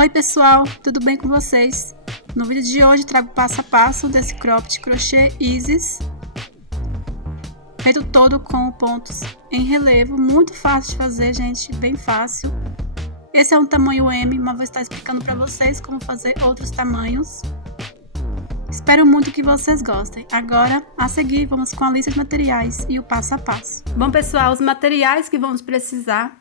Oi pessoal, tudo bem com vocês? No vídeo de hoje trago passo a passo desse cropped crochê Isis, feito todo com pontos em relevo, muito fácil de fazer, gente, bem fácil. Esse é um tamanho M, mas vou estar explicando para vocês como fazer outros tamanhos. Espero muito que vocês gostem. Agora, a seguir, vamos com a lista de materiais e o passo a passo. Bom pessoal, os materiais que vamos precisar,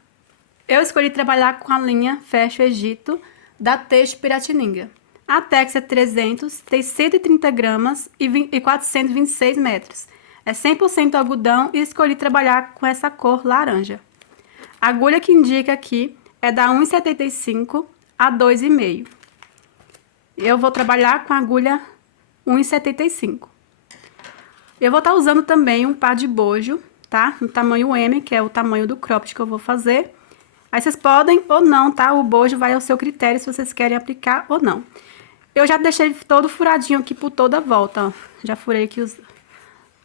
eu escolhi trabalhar com a linha Fecho Egito, da Têxtil Piratininga. A Tex é 300, tem 130 gramas e 426 metros. É 100% algodão e escolhi trabalhar com essa cor laranja. A agulha que indica aqui é da 1,75 a 2,5. Eu vou trabalhar com a agulha 1,75. Eu vou estar usando também um par de bojo, tá? No tamanho M, que é o tamanho do cropped que eu vou fazer. Aí vocês podem ou não, tá? O bojo vai ao seu critério se vocês querem aplicar ou não. Eu já deixei todo furadinho aqui por toda a volta, ó. Já furei aqui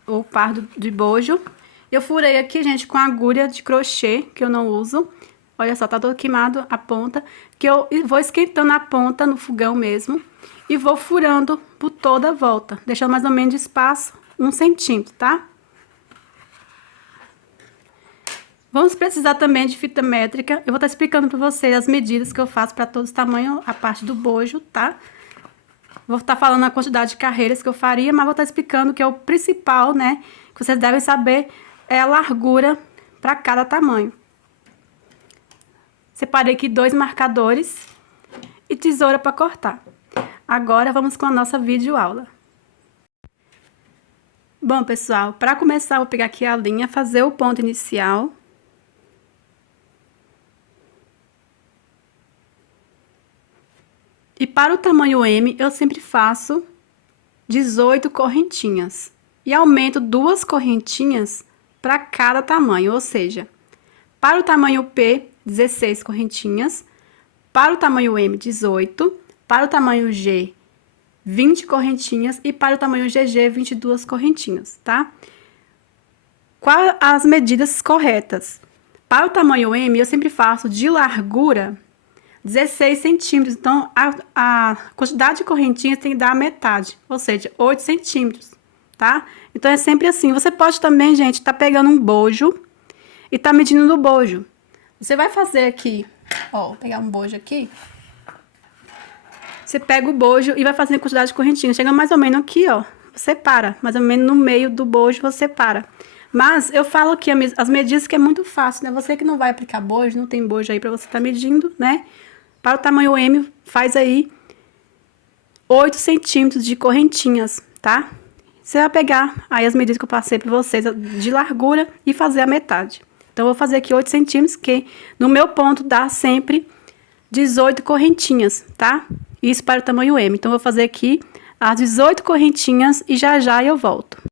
o par de bojo. Eu furei aqui, gente, com agulha de crochê, que eu não uso. Olha só, tá todo queimado a ponta. Que eu vou esquentando a ponta no fogão mesmo. E vou furando por toda a volta, deixando mais ou menos de espaço 1 centímetro, tá? Vamos precisar também de fita métrica. Eu vou estar explicando para vocês as medidas que eu faço para todos os tamanhos, a parte do bojo, tá? Vou estar falando a quantidade de carreiras que eu faria, mas vou estar explicando que é o principal, né? Que vocês devem saber é a largura para cada tamanho. Separei aqui 2 marcadores e tesoura para cortar. Agora vamos com a nossa videoaula. Bom, pessoal, para começar, eu vou pegar aqui a linha, fazer o ponto inicial. E para o tamanho M, eu sempre faço 18 correntinhas. E aumento 2 correntinhas para cada tamanho, ou seja, para o tamanho P, 16 correntinhas. Para o tamanho M, 18. Para o tamanho G, 20 correntinhas. E para o tamanho GG, 22 correntinhas, tá? Quais as medidas corretas? Para o tamanho M, eu sempre faço de largura 16 centímetros, então a quantidade de correntinhas tem que dar a metade, ou seja, 8 centímetros, tá? Então é sempre assim. Você pode também, gente, tá pegando um bojo e tá medindo no bojo. Você vai fazer aqui, ó, vou pegar um bojo aqui. Você pega o bojo e vai fazendo a quantidade de correntinhas. Chega mais ou menos aqui, ó, você para, mais ou menos no meio do bojo você para. Mas eu falo aqui as medidas que é muito fácil, né? Você que não vai aplicar bojo, não tem bojo aí pra você tá medindo, né? Para o tamanho M, faz aí 8 centímetros de correntinhas, tá? Você vai pegar aí as medidas que eu passei para vocês de largura e fazer a metade. Então, eu vou fazer aqui 8 centímetros, que no meu ponto dá sempre 18 correntinhas, tá? Isso para o tamanho M. Então, eu vou fazer aqui as 18 correntinhas e já eu volto.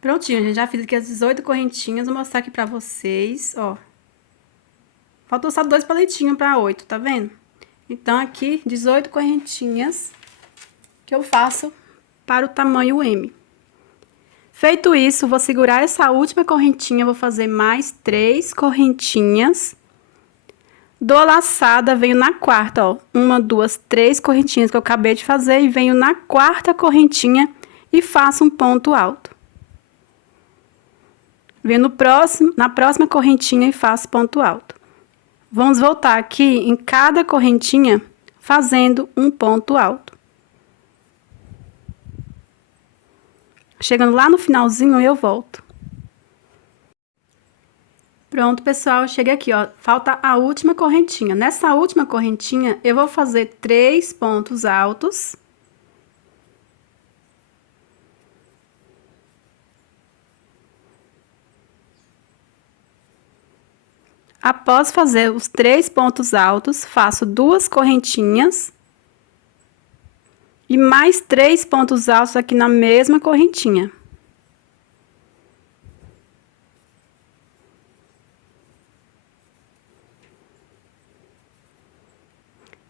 Prontinho, gente, já fiz aqui as 18 correntinhas, vou mostrar aqui para vocês, ó. Faltou só 2 palitinhos para 8, tá vendo? Então, aqui, 18 correntinhas que eu faço para o tamanho M. Feito isso, vou segurar essa última correntinha, vou fazer mais 3 correntinhas. Dou a laçada, venho na quarta, ó. 1, 2, 3 correntinhas que eu acabei de fazer e venho na quarta correntinha e faço um ponto alto. Venho na próxima correntinha e faço ponto alto. Vamos voltar aqui em cada correntinha fazendo um ponto alto. Chegando lá no finalzinho, eu volto. Pronto, pessoal, cheguei aqui, ó. Falta a última correntinha. Nessa última correntinha, eu vou fazer 3 pontos altos. Após fazer os 3 pontos altos, faço 2 correntinhas. E mais 3 pontos altos aqui na mesma correntinha.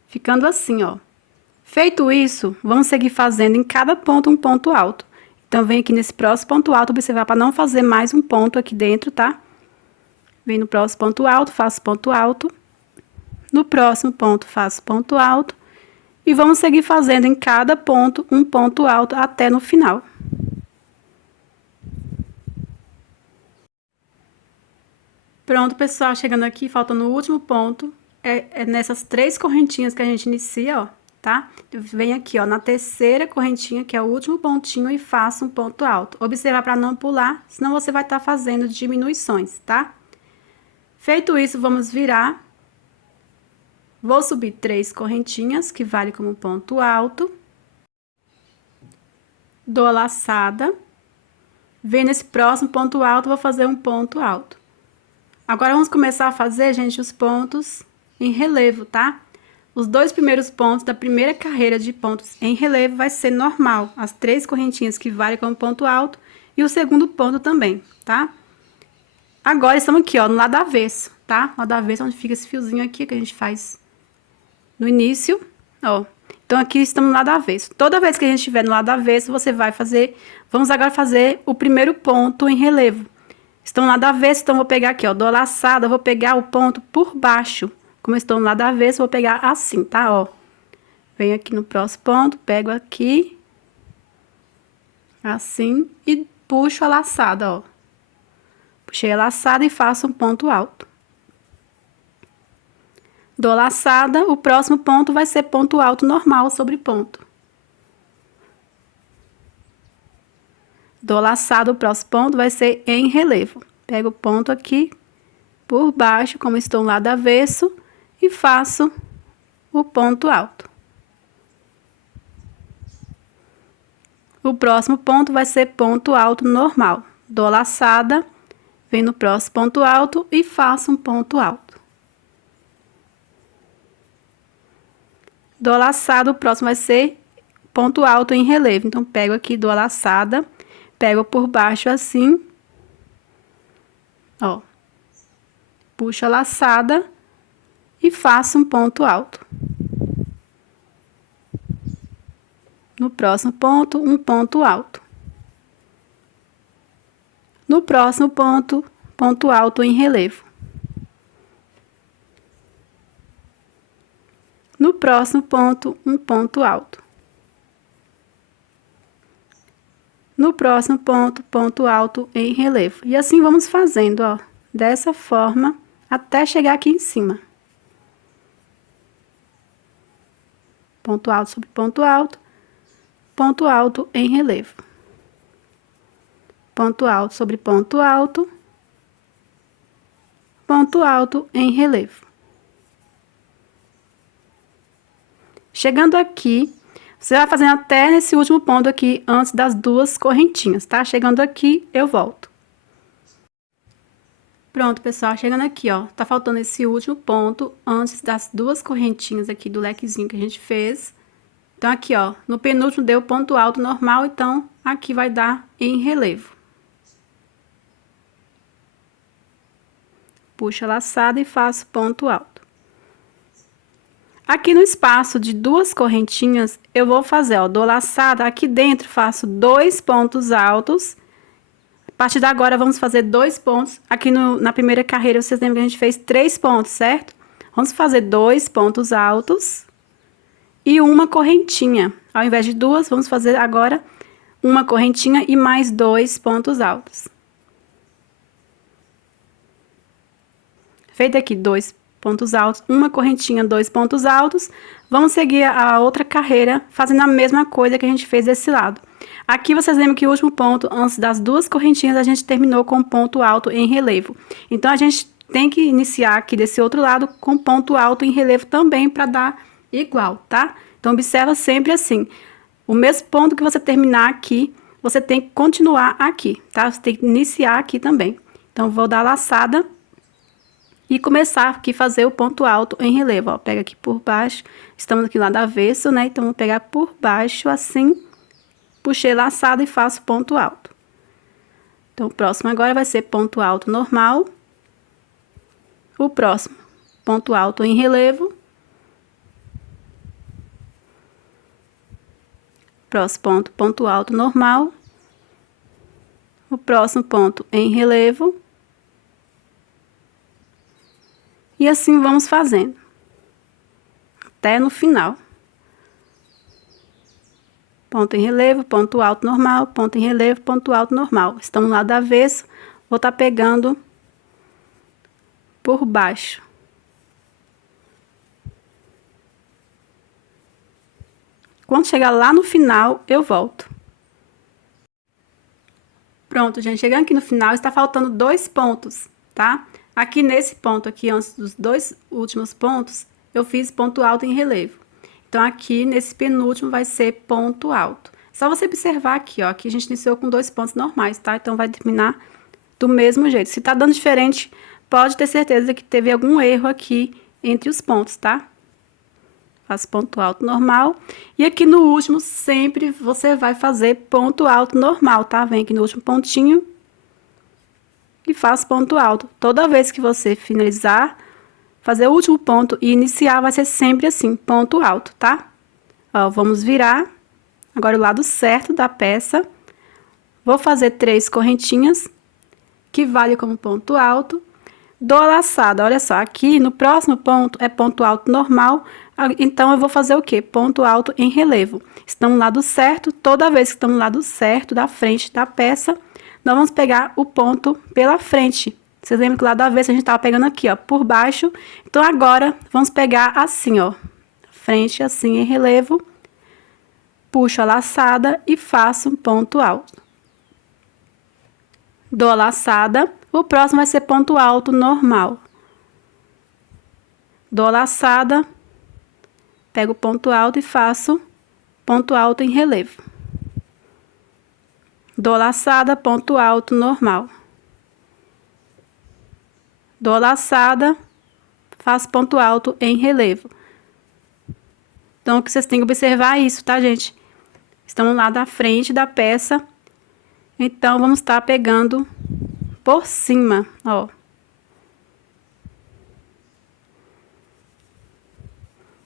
Ficando assim, ó. Feito isso, vamos seguir fazendo em cada ponto um ponto alto. Então, vem aqui nesse próximo ponto alto, observar para não fazer mais um ponto aqui dentro, tá? Vem no próximo ponto alto, faço ponto alto. No próximo ponto, faço ponto alto. E vamos seguir fazendo em cada ponto um ponto alto até no final. Pronto, pessoal, chegando aqui, faltando o último ponto, é nessas 3 correntinhas que a gente inicia, ó, tá? Eu venho aqui, ó, na terceira correntinha, que é o último pontinho, e faço um ponto alto. Observa para não pular, senão você vai estar fazendo diminuições, tá? Feito isso, vamos virar. Vou subir 3 correntinhas, que vale como ponto alto. Dou a laçada. Venho nesse próximo ponto alto, vou fazer um ponto alto. Agora, vamos começar a fazer, gente, os pontos em relevo, tá? Os 2 primeiros pontos da primeira carreira de pontos em relevo vai ser normal. As 3 correntinhas que valem como ponto alto e o segundo ponto também, tá? Agora, estamos aqui, ó, no lado avesso, tá? Lado avesso, onde fica esse fiozinho aqui que a gente faz no início, ó. Então, aqui estamos no lado avesso. Toda vez que a gente estiver no lado avesso, você vai fazer... Vamos agora fazer o primeiro ponto em relevo. Estão no lado avesso, então vou pegar aqui, ó, dou a laçada, vou pegar o ponto por baixo. Como eu estou no lado avesso, vou pegar assim, tá, ó. Venho aqui no próximo ponto, pego aqui, assim, e puxo a laçada, ó. Puxei a laçada e faço um ponto alto. Dou a laçada, o próximo ponto vai ser ponto alto normal sobre ponto. Dou laçado, o próximo ponto vai ser em relevo. Pego o ponto aqui por baixo, como estou no lado avesso, e faço o ponto alto. O próximo ponto vai ser ponto alto normal. Dou laçada, venho no próximo ponto alto e faço um ponto alto. Dou laçada, o próximo vai ser ponto alto em relevo. Então, pego aqui, dou a laçada, pego por baixo assim, ó, puxo a laçada e faço um ponto alto. No próximo ponto, um ponto alto. No próximo ponto, ponto alto em relevo. No próximo ponto, um ponto alto. No próximo ponto, ponto alto em relevo. E assim vamos fazendo, ó, dessa forma, até chegar aqui em cima. Ponto alto sobre ponto alto em relevo. Ponto alto sobre ponto alto em relevo. Chegando aqui, você vai fazendo até nesse último ponto aqui, antes das 2 correntinhas, tá? Chegando aqui, eu volto. Pronto, pessoal, chegando aqui, ó, tá faltando esse último ponto antes das 2 correntinhas aqui do lequezinho que a gente fez. Então, aqui, ó, no penúltimo deu ponto alto normal, então, aqui vai dar em relevo. Puxo a laçada e faço ponto alto. Aqui no espaço de 2 correntinhas, eu vou fazer, ó, dou laçada, aqui dentro faço 2 pontos altos. A partir de agora, vamos fazer 2 pontos. Aqui na primeira carreira, vocês lembram que a gente fez 3 pontos, certo? Vamos fazer 2 pontos altos e uma correntinha. Ao invés de 2, vamos fazer agora uma correntinha e mais 2 pontos altos. Feito aqui 2 pontos altos, uma correntinha, 2 pontos altos. Vamos seguir a outra carreira fazendo a mesma coisa que a gente fez desse lado. Aqui vocês lembram que o último ponto, antes das 2 correntinhas, a gente terminou com ponto alto em relevo. Então, a gente tem que iniciar aqui desse outro lado com ponto alto em relevo também para dar igual, tá? Então, observa sempre assim. O mesmo ponto que você terminar aqui, você tem que continuar aqui, tá? Você tem que iniciar aqui também. Então, vou dar a laçada e começar aqui a fazer o ponto alto em relevo, ó. Pega aqui por baixo, estamos aqui lá do avesso, né? Então, vou pegar por baixo, assim, puxei laçado e faço ponto alto. Então, o próximo agora vai ser ponto alto normal. O próximo, ponto alto em relevo. Próximo ponto, ponto alto normal. O próximo ponto em relevo. E assim vamos fazendo. até no final. Ponto em relevo, ponto alto normal, ponto em relevo, ponto alto normal. Estamos no lado avesso, vou estar pegando por baixo. Quando chegar lá no final, eu volto. Pronto, gente, chegando aqui no final, está faltando 2 pontos, tá? Aqui nesse ponto aqui, antes dos 2 últimos pontos, eu fiz ponto alto em relevo. Então, aqui nesse penúltimo vai ser ponto alto. Só você observar aqui, ó, aqui a gente iniciou com 2 pontos normais, tá? Então, vai terminar do mesmo jeito. Se tá dando diferente, pode ter certeza que teve algum erro aqui entre os pontos, tá? Faço ponto alto normal. E aqui no último, sempre você vai fazer ponto alto normal, tá? Vem aqui no último pontinho e faz ponto alto. Toda vez que você finalizar, fazer o último ponto e iniciar, vai ser sempre assim, ponto alto, tá? Ó, vamos virar agora o lado certo da peça. Vou fazer 3 correntinhas, que vale como ponto alto. Dou a laçada, olha só, aqui no próximo ponto é ponto alto normal, então eu vou fazer o quê? Ponto alto em relevo. Estamos no lado certo, toda vez que estamos no lado certo da frente da peça, nós vamos pegar o ponto pela frente. Vocês lembram que lá do avesso a gente tava pegando aqui, ó, por baixo. Então, agora, vamos pegar assim, ó, frente assim em relevo, puxo a laçada e faço um ponto alto. Dou a laçada, o próximo vai ser ponto alto normal. Dou a laçada, pego o ponto alto e faço ponto alto em relevo. Dou a laçada, ponto alto normal. Dou a laçada, faço ponto alto em relevo. Então, o que vocês têm que observar é isso, tá, gente? Estamos lá da frente da peça. Então, vamos estar pegando por cima, ó.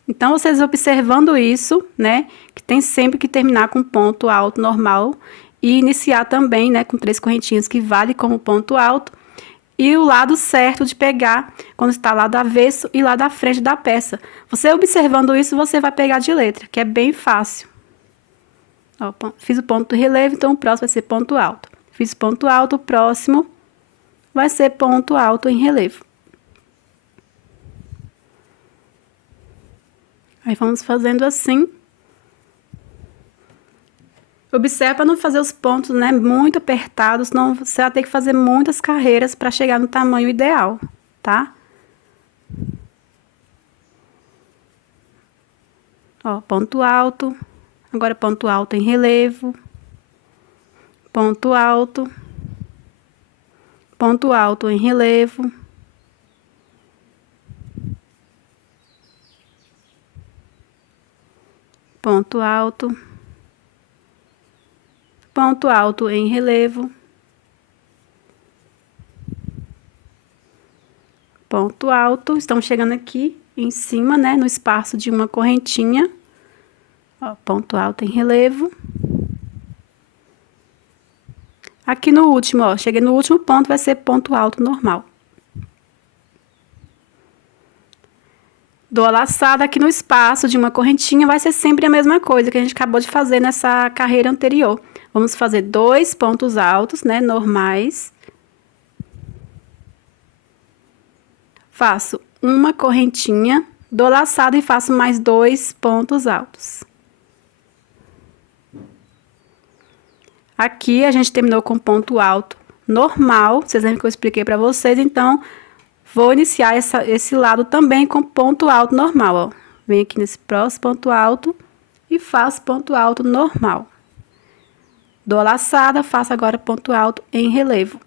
Então, vocês observando isso, né, que tem sempre que terminar com ponto alto normal e iniciar também, né, com 3 correntinhas que vale como ponto alto. E o lado certo de pegar, quando está lá do avesso e lá da frente da peça. Você observando isso, você vai pegar de letra, que é bem fácil. Ó, fiz o ponto do relevo, então o próximo vai ser ponto alto. Fiz ponto alto, o próximo vai ser ponto alto em relevo. Aí, vamos fazendo assim. Observe para não fazer os pontos, né, muito apertados, senão você vai ter que fazer muitas carreiras para chegar no tamanho ideal, tá? Ó, ponto alto, agora ponto alto em relevo, ponto alto em relevo, ponto alto em relevo, ponto alto. Estamos chegando aqui em cima, né, no espaço de uma correntinha, ó, ponto alto em relevo. Aqui no último, ó, cheguei no último ponto, vai ser ponto alto normal. Dou a laçada aqui no espaço de uma correntinha, vai ser sempre a mesma coisa que a gente acabou de fazer nessa carreira anterior. Vamos fazer 2 pontos altos, né, normais. Faço uma correntinha, dou laçada e faço mais 2 pontos altos. Aqui a gente terminou com ponto alto normal, vocês lembram que eu expliquei para vocês, então vou iniciar esse lado também com ponto alto normal, ó. Venho aqui nesse próximo ponto alto e faço ponto alto normal. Dou a laçada, faço agora ponto alto em relevo.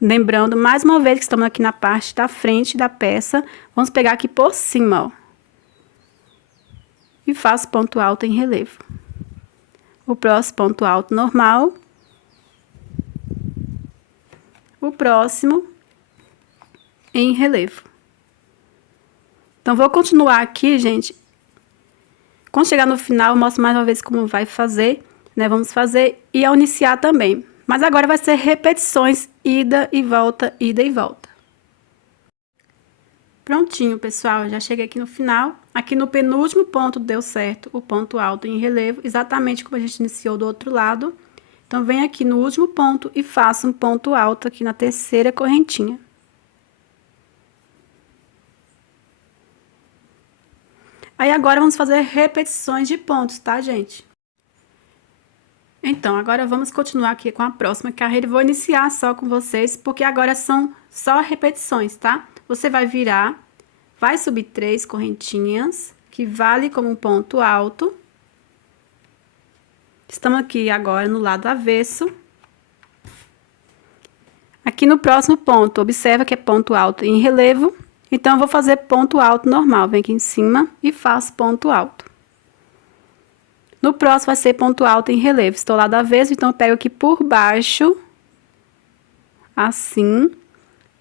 Lembrando, mais uma vez, que estamos aqui na parte da frente da peça, vamos pegar aqui por cima, ó. E faço ponto alto em relevo. O próximo ponto alto normal. O próximo em relevo. Então, vou continuar aqui, gente. Quando chegar no final, eu mostro mais uma vez como vai fazer, né? Vamos fazer e ao iniciar também. Mas agora vai ser repetições, ida e volta, ida e volta. Prontinho, pessoal. Já cheguei aqui no final. Aqui no penúltimo ponto deu certo o ponto alto em relevo, exatamente como a gente iniciou do outro lado. Então, vem aqui no último ponto e faça um ponto alto aqui na terceira correntinha. Aí, agora, vamos fazer repetições de pontos, tá, gente? Então, agora vamos continuar aqui com a próxima carreira. Vou iniciar só com vocês, porque agora são só repetições, tá? Você vai virar, vai subir 3 correntinhas, que vale como um ponto alto. Estamos aqui agora no lado avesso. Aqui no próximo ponto, observa que é ponto alto em relevo. Então, eu vou fazer ponto alto normal. Vem aqui em cima e faço ponto alto. No próximo vai ser ponto alto em relevo. Estou lado avesso, então eu pego aqui por baixo, assim,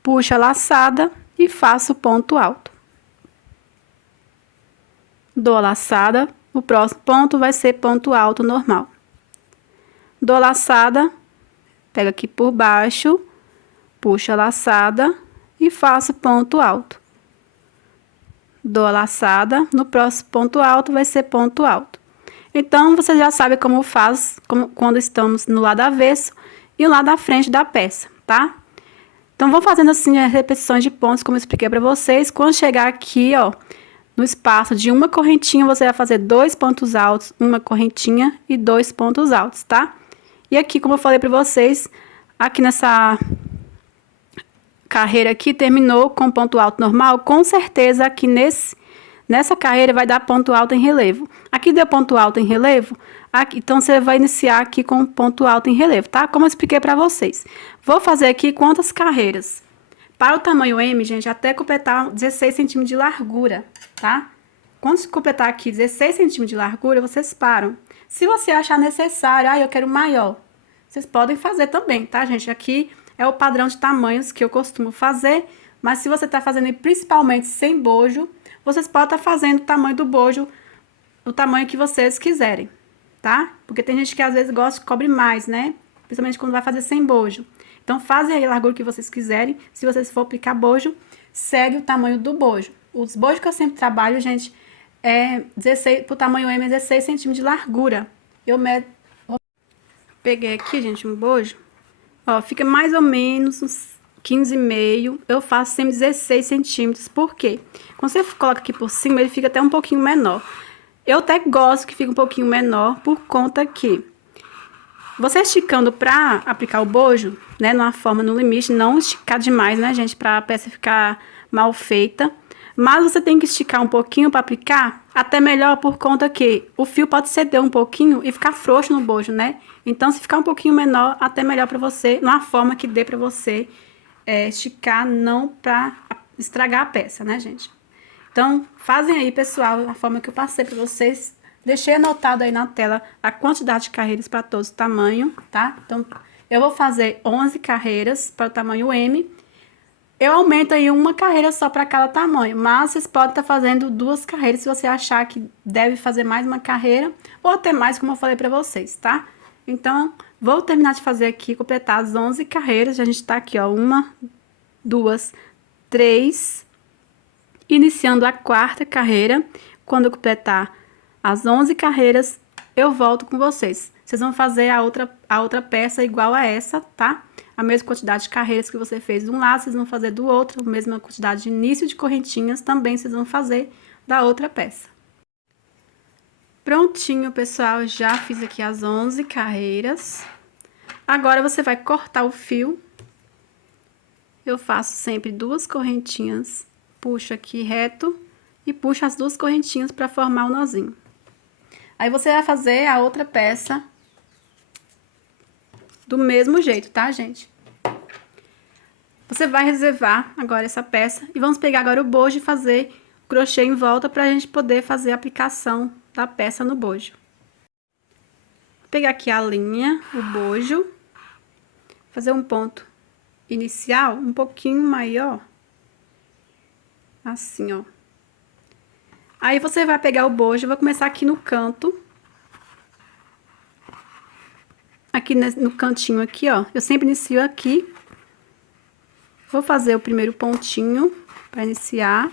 puxo a laçada e faço ponto alto. Dou a laçada, o próximo ponto vai ser ponto alto normal. Dou a laçada, pego aqui por baixo, puxo a laçada e faço ponto alto. Dou a laçada, no próximo ponto alto vai ser ponto alto. Então, você já sabe como faz quando estamos no lado avesso e no lado da frente da peça, tá? Então, vou fazendo assim as repetições de pontos, como eu expliquei pra vocês. Quando chegar aqui, ó, no espaço de uma correntinha, você vai fazer 2 pontos altos, uma correntinha e 2 pontos altos, tá? E aqui, como eu falei pra vocês, aqui nessa carreira aqui, terminou com ponto alto normal, com certeza aqui nessa carreira vai dar ponto alto em relevo. Aqui deu ponto alto em relevo, aqui, então você vai iniciar aqui com ponto alto em relevo, tá? Como eu expliquei pra vocês. Vou fazer aqui quantas carreiras? Para o tamanho M, gente, até completar 16 centímetros de largura, tá? Quando completar aqui 16 centímetros de largura, vocês param. Se você achar necessário, eu quero maior, vocês podem fazer também, tá, gente? Aqui é o padrão de tamanhos que eu costumo fazer, mas se você tá fazendo principalmente sem bojo, vocês podem estar fazendo o tamanho do bojo, o tamanho que vocês quiserem, tá? Porque tem gente que às vezes gosta de cobre mais, né? Principalmente quando vai fazer sem bojo. Então, fazem aí a largura que vocês quiserem. Se vocês for aplicar bojo, segue o tamanho do bojo. Os bojos que eu sempre trabalho, gente, é 16, pro tamanho M, é 16 centímetros de largura. Eu peguei aqui, gente, um bojo. Ó, fica mais ou menos uns 15,5. Eu faço sempre 16 centímetros. Por quê? Quando você coloca aqui por cima, ele fica até um pouquinho menor. Eu até gosto que fique um pouquinho menor, por conta que você esticando pra aplicar o bojo, né, numa forma no limite, não esticar demais, né, gente, pra peça ficar mal feita. Mas você tem que esticar um pouquinho pra aplicar, até melhor por conta que o fio pode ceder um pouquinho e ficar frouxo no bojo, né? Então, se ficar um pouquinho menor, até melhor pra você, numa forma que dê pra você esticar, não pra estragar a peça, né, gente? Então, fazem aí, pessoal, a forma que eu passei pra vocês. Deixei anotado aí na tela a quantidade de carreiras para todos os tamanhos, tá? Então, eu vou fazer 11 carreiras para o tamanho M. Eu aumento aí uma carreira só para cada tamanho, mas vocês podem estar fazendo 2 carreiras se você achar que deve fazer mais uma carreira, ou até mais, como eu falei para vocês, tá? Então, vou terminar de fazer aqui, completar as 11 carreiras. A gente tá aqui, ó, 1, 2, 3... Iniciando a 4ª carreira, quando eu completar as 11 carreiras, eu volto com vocês. Vocês vão fazer a outra peça igual a essa, tá? A mesma quantidade de carreiras que você fez de um lado, vocês vão fazer do outro. A mesma quantidade de início de correntinhas também vocês vão fazer da outra peça. Prontinho, pessoal, já fiz aqui as 11 carreiras. Agora, você vai cortar o fio. Eu faço sempre 2 correntinhas. Puxo aqui reto e puxo as 2 correntinhas para formar o nozinho. Aí, você vai fazer a outra peça do mesmo jeito, tá, gente? Você vai reservar agora essa peça e vamos pegar agora o bojo e fazer o crochê em volta pra gente poder fazer a aplicação da peça no bojo. Vou pegar aqui a linha, o bojo, fazer um ponto inicial um pouquinho maior. Assim, ó. Aí, você vai pegar o bojo, eu vou começar aqui no canto. Aqui no cantinho aqui, ó. Eu sempre inicio aqui. Vou fazer o primeiro pontinho para iniciar.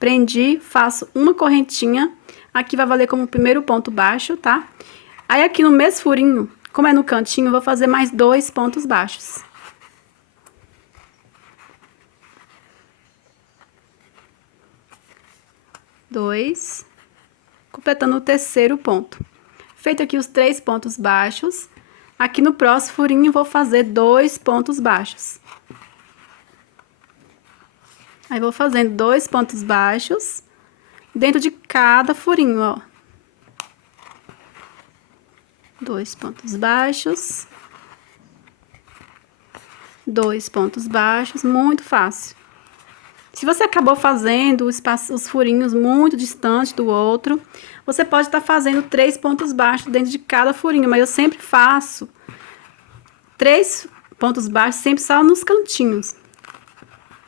prendi, faço uma correntinha. Aqui vai valer como primeiro ponto baixo, tá? Aí, aqui no mesmo furinho, como é no cantinho, eu vou fazer mais 2 pontos baixos. Dois, completando o terceiro ponto. Feito aqui os 3 pontos baixos, aqui no próximo furinho, vou fazer 2 pontos baixos. Aí, vou fazendo 2 pontos baixos dentro de cada furinho, ó. 2 pontos baixos. 2 pontos baixos, muito fácil. Se você acabou fazendo os furinhos muito distantes do outro, você pode estar fazendo 3 pontos baixos dentro de cada furinho, mas eu sempre faço 3 pontos baixos, sempre só nos cantinhos.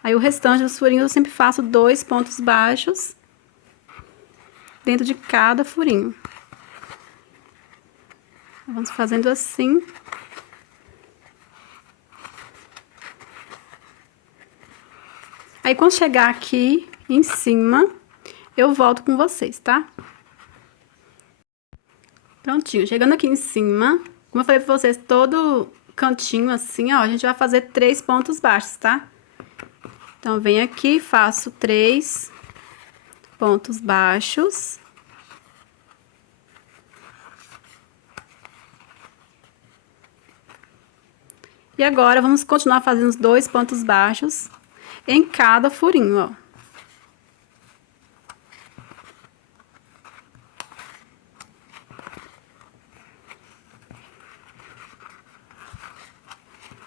Aí, o restante dos furinhos eu sempre faço 2 pontos baixos dentro de cada furinho. Vamos fazendo assim. Aí, quando chegar aqui em cima, eu volto com vocês, tá? Prontinho, chegando aqui em cima, como eu falei pra vocês, todo cantinho assim, ó, a gente vai fazer 3 pontos baixos, tá? Então, venho aqui, faço 3 pontos baixos. E agora, vamos continuar fazendo os 2 pontos baixos em cada furinho, ó.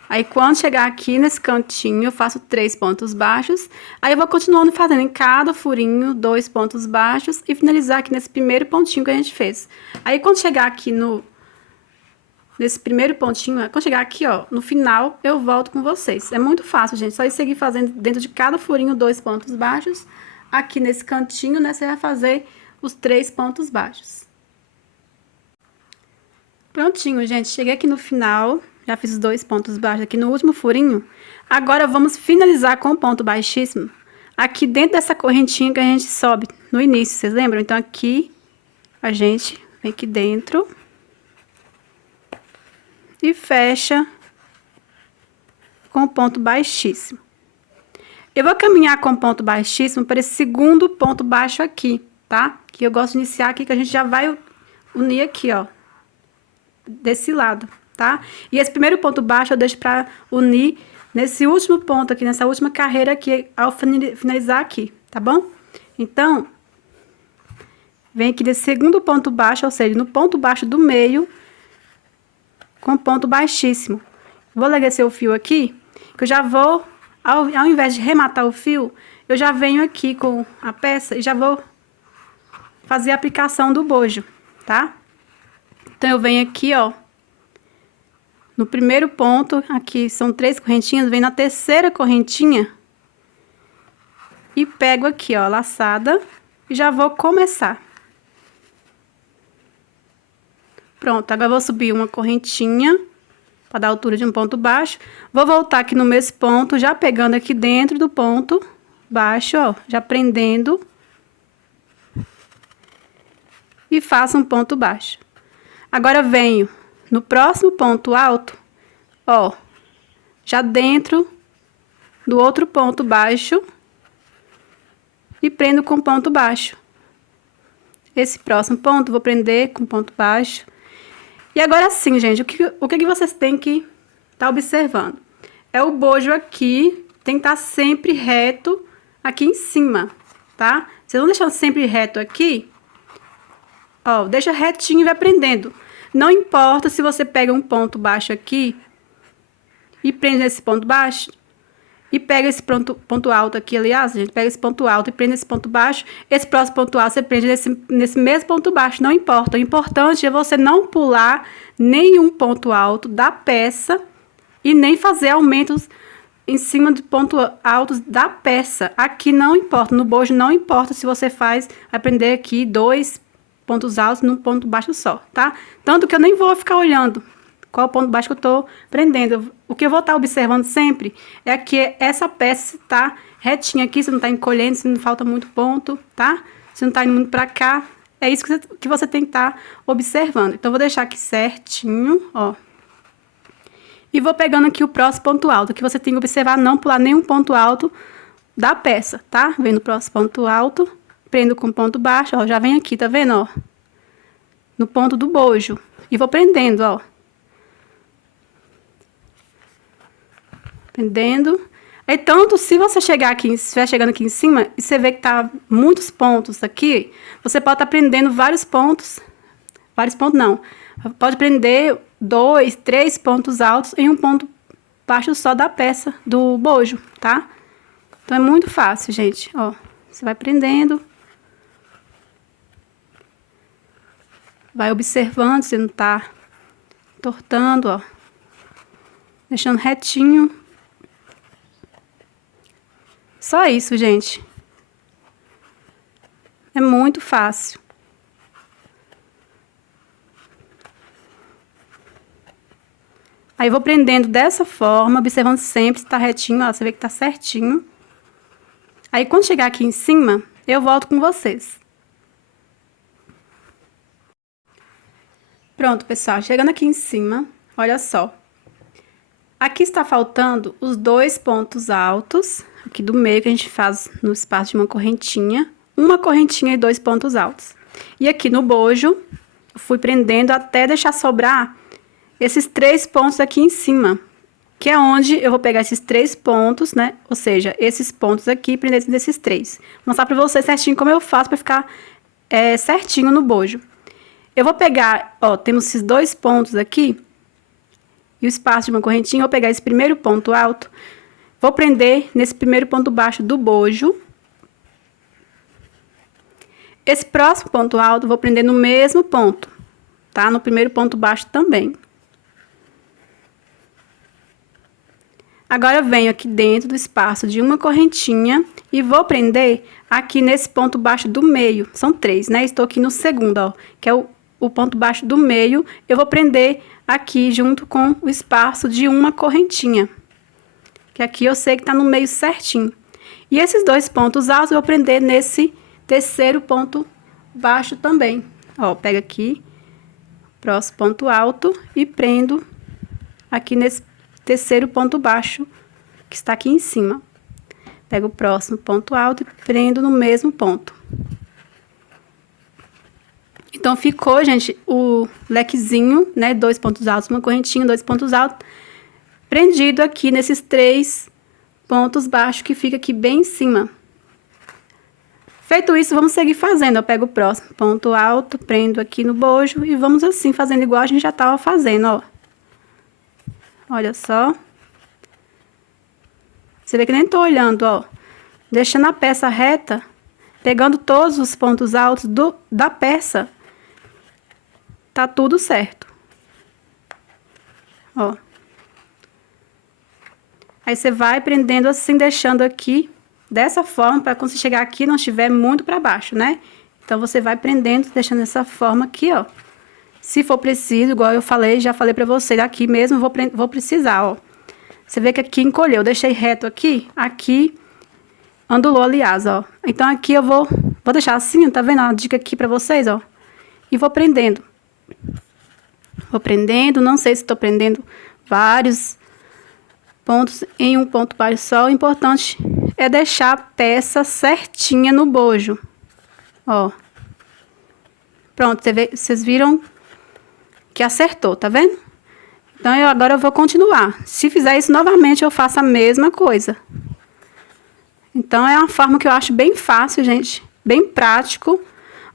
Aí, quando chegar aqui nesse cantinho, eu faço 3 pontos baixos. Aí, eu vou continuando fazendo em cada furinho 2 pontos baixos e finalizar aqui nesse primeiro pontinho que a gente fez. Aí, quando chegar aqui nesse primeiro pontinho, quando chegar aqui, ó, no final, eu volto com vocês. É muito fácil, gente. Só ir seguir fazendo dentro de cada furinho 2 pontos baixos. Aqui nesse cantinho, né, você vai fazer os 3 pontos baixos. Prontinho, gente. Cheguei aqui no final. Já fiz os 2 pontos baixos aqui no último furinho. Agora, vamos finalizar com o ponto baixíssimo. Aqui dentro dessa correntinha que a gente sobe no início, vocês lembram? Então, aqui, a gente vem aqui dentro. E fecha com o ponto baixíssimo. Eu vou caminhar com o ponto baixíssimo para esse segundo ponto baixo aqui, tá? Que eu gosto de iniciar aqui, que a gente já vai unir aqui, ó. Desse lado, tá? E esse primeiro ponto baixo eu deixo para unir nesse último ponto aqui, nessa última carreira aqui, ao finalizar aqui, tá bom? Então, vem aqui nesse segundo ponto baixo, ou seja, no ponto baixo do meio, com ponto baixíssimo. Vou leguecer o fio aqui, que eu já vou, ao invés de rematar o fio, eu já venho aqui com a peça e já vou fazer a aplicação do bojo, tá? Então, eu venho aqui, ó, no primeiro ponto, aqui são 3 correntinhas, venho na terceira correntinha e pego aqui, ó, a laçada e já vou começar. Pronto, agora eu vou subir uma correntinha para dar a altura de um ponto baixo. Vou voltar aqui no mesmo ponto, já pegando aqui dentro do ponto baixo, ó, já prendendo. E faço um ponto baixo. Agora, venho no próximo ponto alto, ó, já dentro do outro ponto baixo e prendo com ponto baixo. Esse próximo ponto, vou prender com ponto baixo. E agora sim, gente, o que vocês têm que estar observando? É o bojo aqui, tem que estar sempre reto aqui em cima, tá? Vocês vão deixar sempre reto aqui, ó, deixa retinho e vai prendendo. Não importa se você pega um ponto baixo aqui e prende nesse ponto baixo e pega esse ponto alto aqui, aliás, gente, pega esse ponto alto e prende esse ponto baixo, esse próximo ponto alto você prende nesse mesmo ponto baixo, não importa. O importante é você não pular nenhum ponto alto da peça e nem fazer aumentos em cima de pontos altos da peça. Aqui não importa, no bojo não importa se você vai prender aqui 2 pontos altos num ponto baixo só, tá? Tanto que eu nem vou ficar olhando qual ponto baixo que eu tô prendendo. O que eu vou estar observando sempre é que essa peça tá retinha aqui, se não tá encolhendo, se não falta muito ponto, tá? Se não tá indo muito pra cá. É isso que você tem que estar observando. Então, eu vou deixar aqui certinho, ó. E vou pegando aqui o próximo ponto alto, que você tem que observar não pular nenhum ponto alto da peça, tá? Vem no próximo ponto alto, prendo com ponto baixo, ó, já vem aqui, tá vendo, ó? No ponto do bojo. E vou prendendo, ó. Prendendo. Aí, tanto se você chegar aqui, se estiver chegando aqui em cima, e você vê que tá muitos pontos aqui, você pode estar prendendo vários pontos não. Pode prender 2, 3 pontos altos em um ponto baixo só da peça, do bojo, tá? Então, é muito fácil, gente, ó. Você vai prendendo. Vai observando se não tá entortando, ó. Deixando retinho. Só isso, gente. É muito fácil. Aí, eu vou prendendo dessa forma, observando sempre se tá retinho, ó. Você vê que tá certinho. Aí, quando chegar aqui em cima, eu volto com vocês. Pronto, pessoal. Chegando aqui em cima, olha só. Aqui está faltando os 2 pontos altos, aqui do meio, que a gente faz no espaço de uma correntinha e 2 pontos altos. E aqui no bojo, eu fui prendendo até deixar sobrar esses 3 pontos aqui em cima, que é onde eu vou pegar esses 3 pontos, né? Ou seja, esses pontos aqui e prender desses 3. Vou mostrar pra vocês certinho como eu faço pra ficar certinho no bojo. Eu vou pegar, ó, temos esses 2 pontos aqui, e o espaço de uma correntinha, eu vou pegar esse primeiro ponto alto, vou prender nesse primeiro ponto baixo do bojo. Esse próximo ponto alto, vou prender no mesmo ponto, tá? No primeiro ponto baixo também. Agora, eu venho aqui dentro do espaço de uma correntinha e vou prender aqui nesse ponto baixo do meio. São 3, né? Estou aqui no segundo, ó, que é o ponto baixo do meio. Eu vou prender aqui junto com o espaço de uma correntinha. Que aqui eu sei que tá no meio certinho. E esses 2 pontos altos eu vou prender nesse terceiro ponto baixo também. Ó, pega aqui, próximo ponto alto e prendo aqui nesse terceiro ponto baixo que está aqui em cima. Pego o próximo ponto alto e prendo no mesmo ponto. Então, ficou, gente, o lequezinho, né? 2 pontos altos, uma correntinha, 2 pontos altos, prendido aqui nesses 3 pontos baixos que fica aqui bem em cima. Feito isso, vamos seguir fazendo. Eu pego o próximo ponto alto, prendo aqui no bojo e vamos assim, fazendo igual a gente já estava fazendo, ó. Olha só. Você vê que nem tô olhando, ó. Deixando a peça reta, pegando todos os pontos altos da peça, tá tudo certo. Ó. Aí, você vai prendendo assim, deixando aqui, dessa forma, para quando você chegar aqui, não estiver muito para baixo, né? Então, você vai prendendo, deixando dessa forma aqui, ó. Se for preciso, igual eu falei, já falei pra você, aqui mesmo vou precisar, ó. Você vê que aqui encolheu, eu deixei reto aqui ondulou, aliás, ó. Então, aqui eu vou deixar assim, tá vendo a dica aqui pra vocês, ó. E vou prendendo. Vou prendendo, não sei se tô prendendo vários pontos em um ponto baixo só. O importante é deixar a peça certinha no bojo, ó. Pronto, vocês viram que acertou, tá vendo? Então, agora eu vou continuar. Se fizer isso novamente, eu faço a mesma coisa. Então, é uma forma que eu acho bem fácil, gente. Bem prático.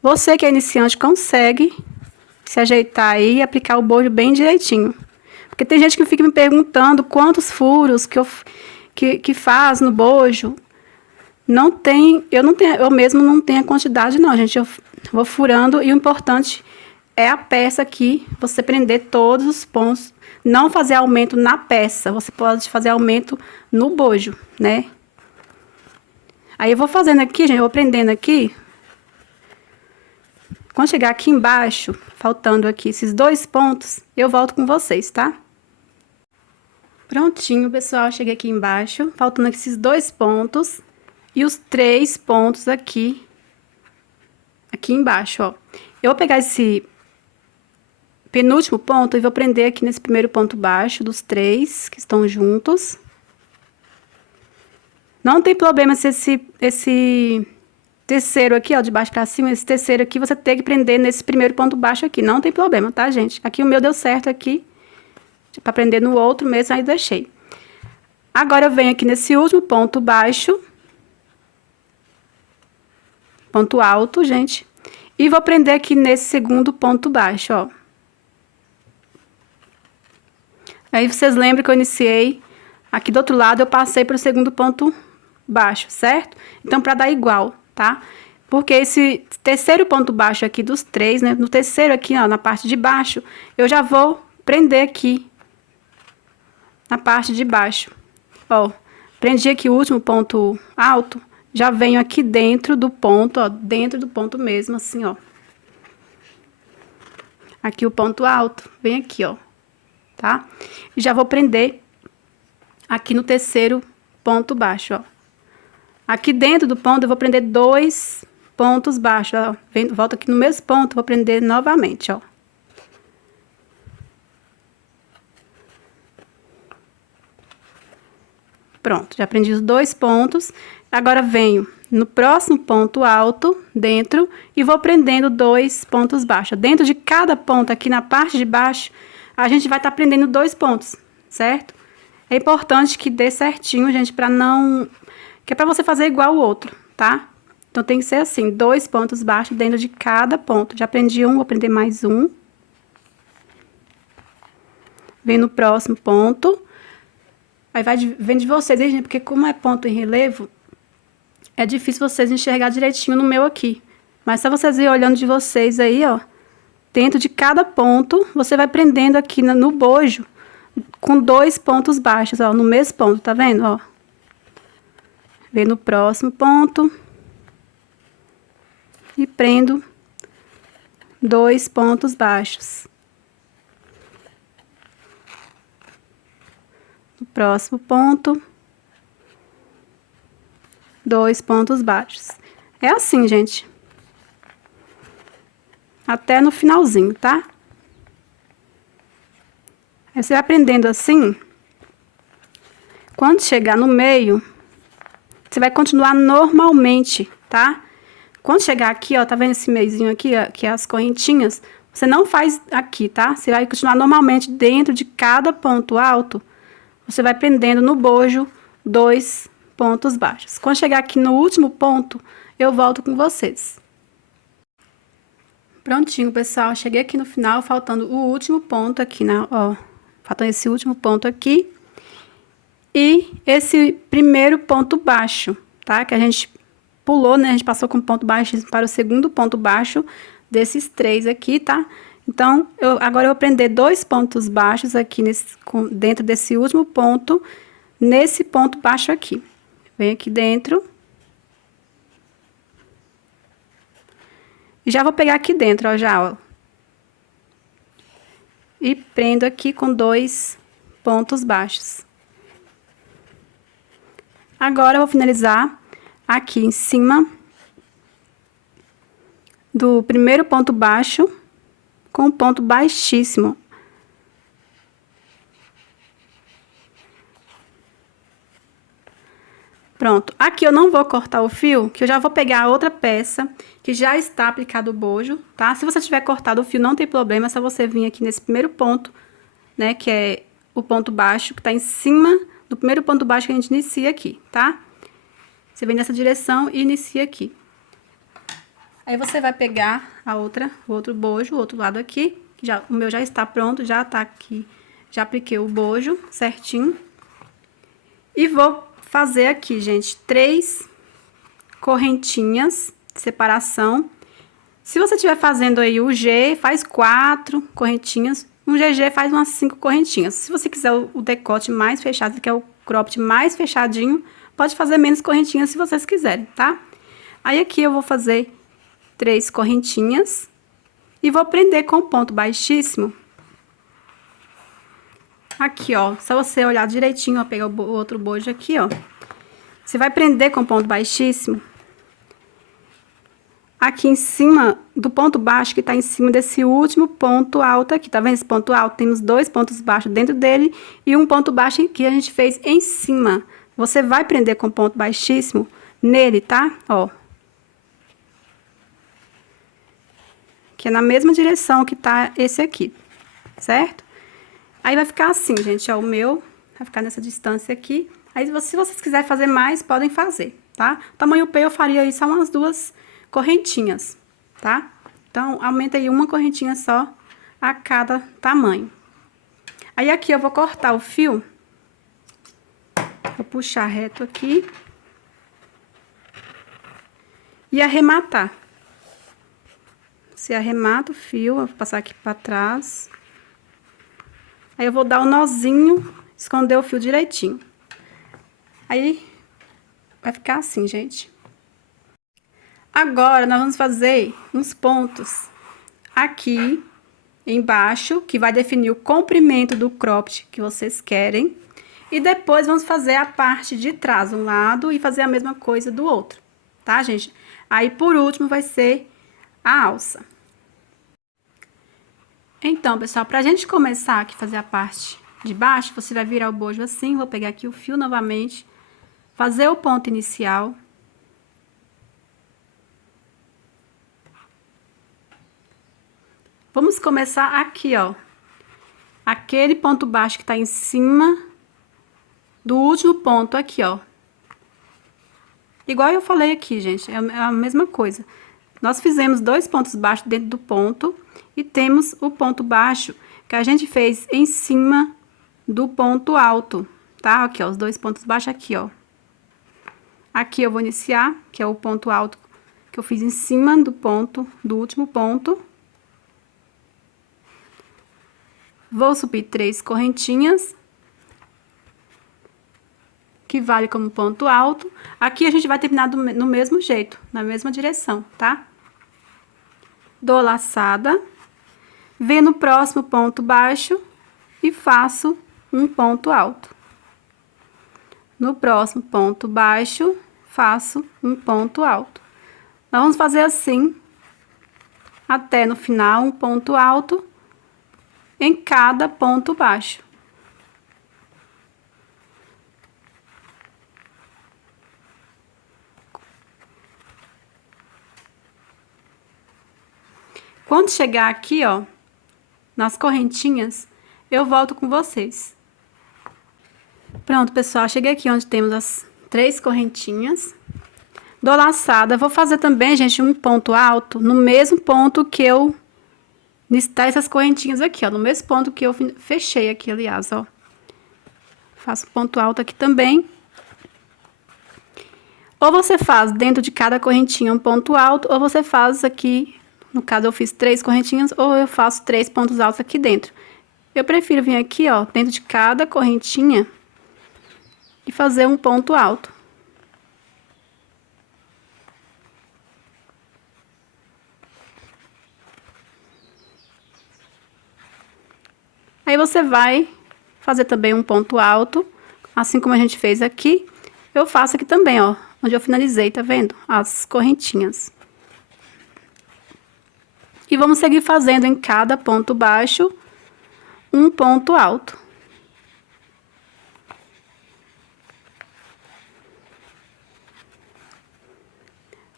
Você que é iniciante consegue se ajeitar aí e aplicar o bojo bem direitinho. Porque tem gente que fica me perguntando quantos furos que faz no bojo. Eu mesmo não tenho a quantidade, não, gente. Eu vou furando e o importante é a peça aqui, você prender todos os pontos, não fazer aumento na peça, você pode fazer aumento no bojo, né? Aí, eu vou fazendo aqui, gente, eu vou prendendo aqui, Quando chegar aqui embaixo, faltando aqui esses 2 pontos, eu volto com vocês, tá? Prontinho, pessoal, cheguei aqui embaixo, faltando aqui esses 2 pontos e os 3 pontos aqui embaixo, ó. Eu vou pegar esse penúltimo ponto e vou prender aqui nesse primeiro ponto baixo dos 3 que estão juntos. Não tem problema se esse terceiro aqui, ó, de baixo pra cima, esse terceiro aqui, você tem que prender nesse primeiro ponto baixo aqui. Não tem problema, tá, gente? Aqui o meu deu certo aqui, pra prender no outro mesmo, aí deixei. Agora, eu venho aqui nesse último ponto baixo, ponto alto, gente, e vou prender aqui nesse segundo ponto baixo, ó. Aí, vocês lembram que eu iniciei aqui do outro lado, eu passei pro segundo ponto baixo, certo? Então, pra dar igual, tá? Porque esse terceiro ponto baixo aqui dos 3, né? No terceiro aqui, ó, na parte de baixo, eu já vou prender aqui na parte de baixo. Ó, prendi aqui o último ponto alto, já venho aqui dentro do ponto, ó, dentro do ponto mesmo, assim, ó. Aqui o ponto alto, vem aqui, ó, tá? E já vou prender aqui no terceiro ponto baixo, ó. Aqui dentro do ponto eu vou prender 2 pontos baixos, ó. Volto aqui no mesmo ponto, vou prender novamente, ó. Pronto, já prendi os 2 pontos. Agora, venho no próximo ponto alto, dentro, e vou prendendo 2 pontos baixos. Dentro de cada ponto, aqui na parte de baixo, a gente vai estar prendendo 2 pontos, certo? É importante que dê certinho, gente, pra não... que é pra você fazer igual o outro, tá? Então, tem que ser assim, 2 pontos baixos dentro de cada ponto. Já prendi um, vou prender mais um. Vem no próximo ponto. Aí, vem de vocês, hein, gente? Porque como é ponto em relevo, é difícil vocês enxergar direitinho no meu aqui. Mas só vocês irem olhando de vocês aí, ó. Dentro de cada ponto, você vai prendendo aqui no bojo com 2 pontos baixos, ó. No mesmo ponto, tá vendo, ó? Vem no próximo ponto. E prendo 2 pontos baixos. No próximo ponto, 2 pontos baixos. É assim, gente. Até no finalzinho, tá? Aí você vai prendendo assim. Quando chegar no meio, você vai continuar normalmente, tá? Quando chegar aqui, ó, tá vendo esse meiozinho aqui, ó, que é as correntinhas? Você não faz aqui, tá? Você vai continuar normalmente dentro de cada ponto alto. Você vai prendendo no bojo 2 pontos baixos. Quando chegar aqui no último ponto, eu volto com vocês. Prontinho, pessoal. Cheguei aqui no final, faltando o último ponto aqui, ó. Faltando esse último ponto aqui. E esse primeiro ponto baixo, tá? Que a gente pulou, né? A gente passou com ponto baixo para o segundo ponto baixo desses 3 aqui, tá? Então, agora eu vou prender 2 pontos baixos aqui dentro desse último ponto, nesse ponto baixo aqui. Vem aqui dentro. E já vou pegar aqui dentro, ó, já, ó. E prendo aqui com 2 pontos baixos. Agora, eu vou finalizar aqui em cima do primeiro ponto baixo com um ponto baixíssimo. Pronto. Aqui eu não vou cortar o fio, que eu já vou pegar a outra peça que já está aplicado o bojo, tá? Se você tiver cortado o fio, não tem problema, é só você vir aqui nesse primeiro ponto, né? Que é o ponto baixo, que tá em cima do primeiro ponto baixo que a gente inicia aqui, tá? Você vem nessa direção e inicia aqui. Aí, você vai pegar o outro bojo, o outro lado aqui, que o meu já está pronto, já tá aqui, já apliquei o bojo certinho. E vou fazer aqui, gente, 3 correntinhas de separação. Se você estiver fazendo aí o G, faz 4 correntinhas. Um GG faz umas 5 correntinhas. Se você quiser o decote mais fechado, que é o cropped mais fechadinho, pode fazer menos correntinhas se vocês quiserem, tá? Aí, aqui eu vou fazer 3 correntinhas E vou prender com ponto baixíssimo. Aqui, ó, só você olhar direitinho, ó, pegar o outro bojo aqui, ó. Você vai prender com ponto baixíssimo. Aqui em cima do ponto baixo, que tá em cima desse último ponto alto aqui, tá vendo esse ponto alto? Temos 2 pontos baixos dentro dele e um ponto baixo que a gente fez em cima. Você vai prender com ponto baixíssimo nele, tá? Ó. Que é na mesma direção que tá esse aqui, certo? Aí vai ficar assim, gente, ó, o meu vai ficar nessa distância aqui. Aí, se vocês quiserem fazer mais, podem fazer, tá? Tamanho P eu faria aí só umas 2 correntinhas, tá? Então, aumenta aí uma correntinha só a cada tamanho. Aí, aqui eu vou cortar o fio. Vou puxar reto aqui. E arrematar. Você arremata o fio, vou passar aqui pra trás. Aí, eu vou dar o nozinho, esconder o fio direitinho. Aí, vai ficar assim, gente. Agora, nós vamos fazer uns pontos aqui embaixo, que vai definir o comprimento do cropped que vocês querem. E depois, vamos fazer a parte de trás, um lado, e fazer a mesma coisa do outro, tá, gente? Aí, por último, vai ser a alça. Então, pessoal, pra gente começar aqui a fazer a parte de baixo, você vai virar o bojo assim, vou pegar aqui o fio novamente, fazer o ponto inicial. Vamos começar aqui, ó, aquele ponto baixo que tá em cima do último ponto aqui, ó. Igual eu falei aqui, gente, é a mesma coisa. Nós fizemos 2 pontos baixos dentro do ponto e temos o ponto baixo que a gente fez em cima do ponto alto, tá? Aqui, ó, os 2 pontos baixos aqui, ó. Aqui eu vou iniciar, que é o ponto alto que eu fiz em cima do ponto, do último ponto. Vou subir 3 correntinhas, que vale como ponto alto. Aqui a gente vai terminar no mesmo jeito, na mesma direção, tá? Dou laçada, venho no próximo ponto baixo e faço um ponto alto. No próximo ponto baixo, faço um ponto alto. Nós vamos fazer assim, até no final, um ponto alto em cada ponto baixo. Quando chegar aqui, ó, nas correntinhas, eu volto com vocês. Pronto, pessoal, cheguei aqui onde temos as 3 correntinhas. Dou laçada, vou fazer também, gente, um ponto alto no mesmo ponto que eu listar essas correntinhas aqui, ó, no mesmo ponto que eu fechei aqui, aliás, ó. Faço ponto alto aqui também. Ou você faz dentro de cada correntinha um ponto alto, ou você faz aqui, no caso eu fiz 3 correntinhas, ou eu faço 3 pontos altos aqui dentro. Eu prefiro vir aqui, ó, dentro de cada correntinha e fazer um ponto alto. Aí, você vai fazer também um ponto alto, assim como a gente fez aqui, eu faço aqui também, ó, onde eu finalizei, tá vendo? As correntinhas. E vamos seguir fazendo em cada ponto baixo um ponto alto.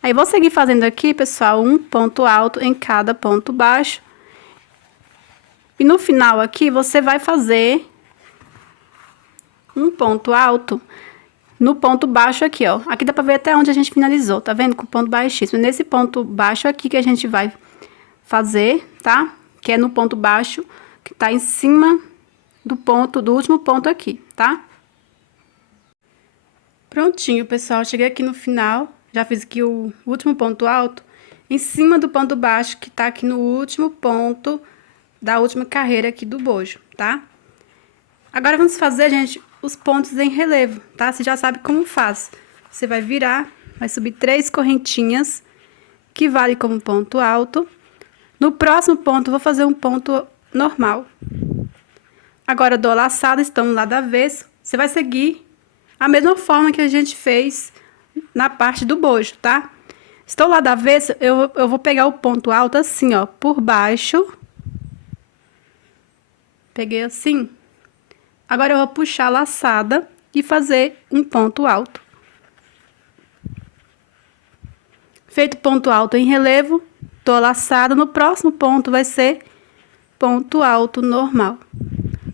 Aí, vou seguir fazendo aqui, pessoal, um ponto alto em cada ponto baixo. E no final aqui, você vai fazer um ponto alto no ponto baixo aqui, ó. Aqui dá pra ver até onde a gente finalizou, tá vendo? Com ponto baixíssimo. Nesse ponto baixo aqui que a gente vai fazer, tá? Que é no ponto baixo que tá em cima do ponto, do último ponto aqui, tá? Prontinho, pessoal. Cheguei aqui no final, já fiz aqui o último ponto alto em cima do ponto baixo que tá aqui no último ponto da última carreira aqui do bojo, tá? Agora, vamos fazer, gente, os pontos em relevo, tá? Você já sabe como faz. Você vai virar, vai subir 3 correntinhas, que vale como ponto alto. No próximo ponto, eu vou fazer um ponto normal. Agora, eu dou a laçada, estamos lá do avesso. Você vai seguir a mesma forma que a gente fez na parte do bojo, tá? Estou lá do avesso, eu vou pegar o ponto alto assim, ó, por baixo. Peguei assim. Agora, eu vou puxar a laçada e fazer um ponto alto. Feito ponto alto em relevo, dou a laçada. No próximo ponto vai ser ponto alto normal.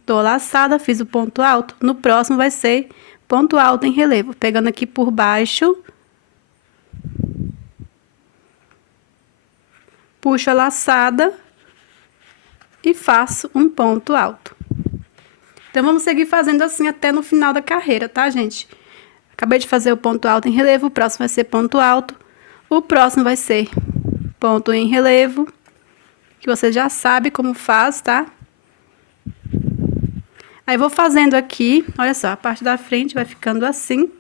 Dou a laçada, fiz o ponto alto. No próximo vai ser ponto alto em relevo. Pegando aqui por baixo. Puxo a laçada e faço um ponto alto. Então, vamos seguir fazendo assim até no final da carreira, tá, gente? Acabei de fazer o ponto alto em relevo, o próximo vai ser ponto alto. O próximo vai ser ponto em relevo, que você já sabe como faz, tá? Aí, vou fazendo aqui, olha só, a parte da frente vai ficando assim.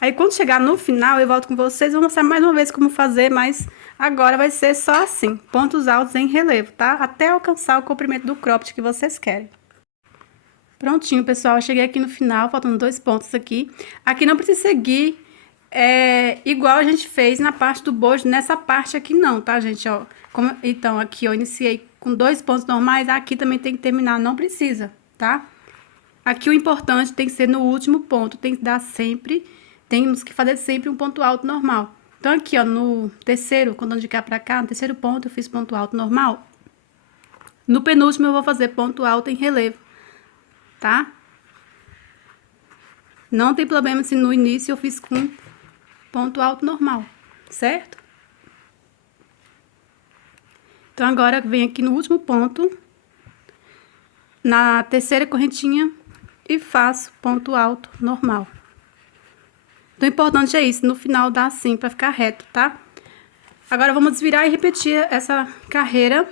Aí, quando chegar no final, eu volto com vocês, vou mostrar mais uma vez como fazer, mas agora vai ser só assim, pontos altos em relevo, tá? Até alcançar o comprimento do cropped que vocês querem. Prontinho, pessoal, eu cheguei aqui no final, faltando 2 pontos aqui. Aqui não precisa seguir igual a gente fez na parte do bojo, nessa parte aqui não, tá, gente? Ó, então, aqui eu iniciei com 2 pontos normais, aqui também tem que terminar, não precisa, tá? Aqui o importante tem que ser no último ponto, tem que dar sempre, temos que fazer sempre um ponto alto normal. Então, aqui, ó, no terceiro, quando de cá pra cá, no terceiro ponto eu fiz ponto alto normal. No penúltimo eu vou fazer ponto alto em relevo, tá? Não tem problema se no início eu fiz com ponto alto normal, certo? Então, agora, vem aqui no último ponto, na terceira correntinha, e faço ponto alto normal. Então, o importante é isso, no final dá assim, pra ficar reto, tá? Agora, vamos desvirar e repetir essa carreira,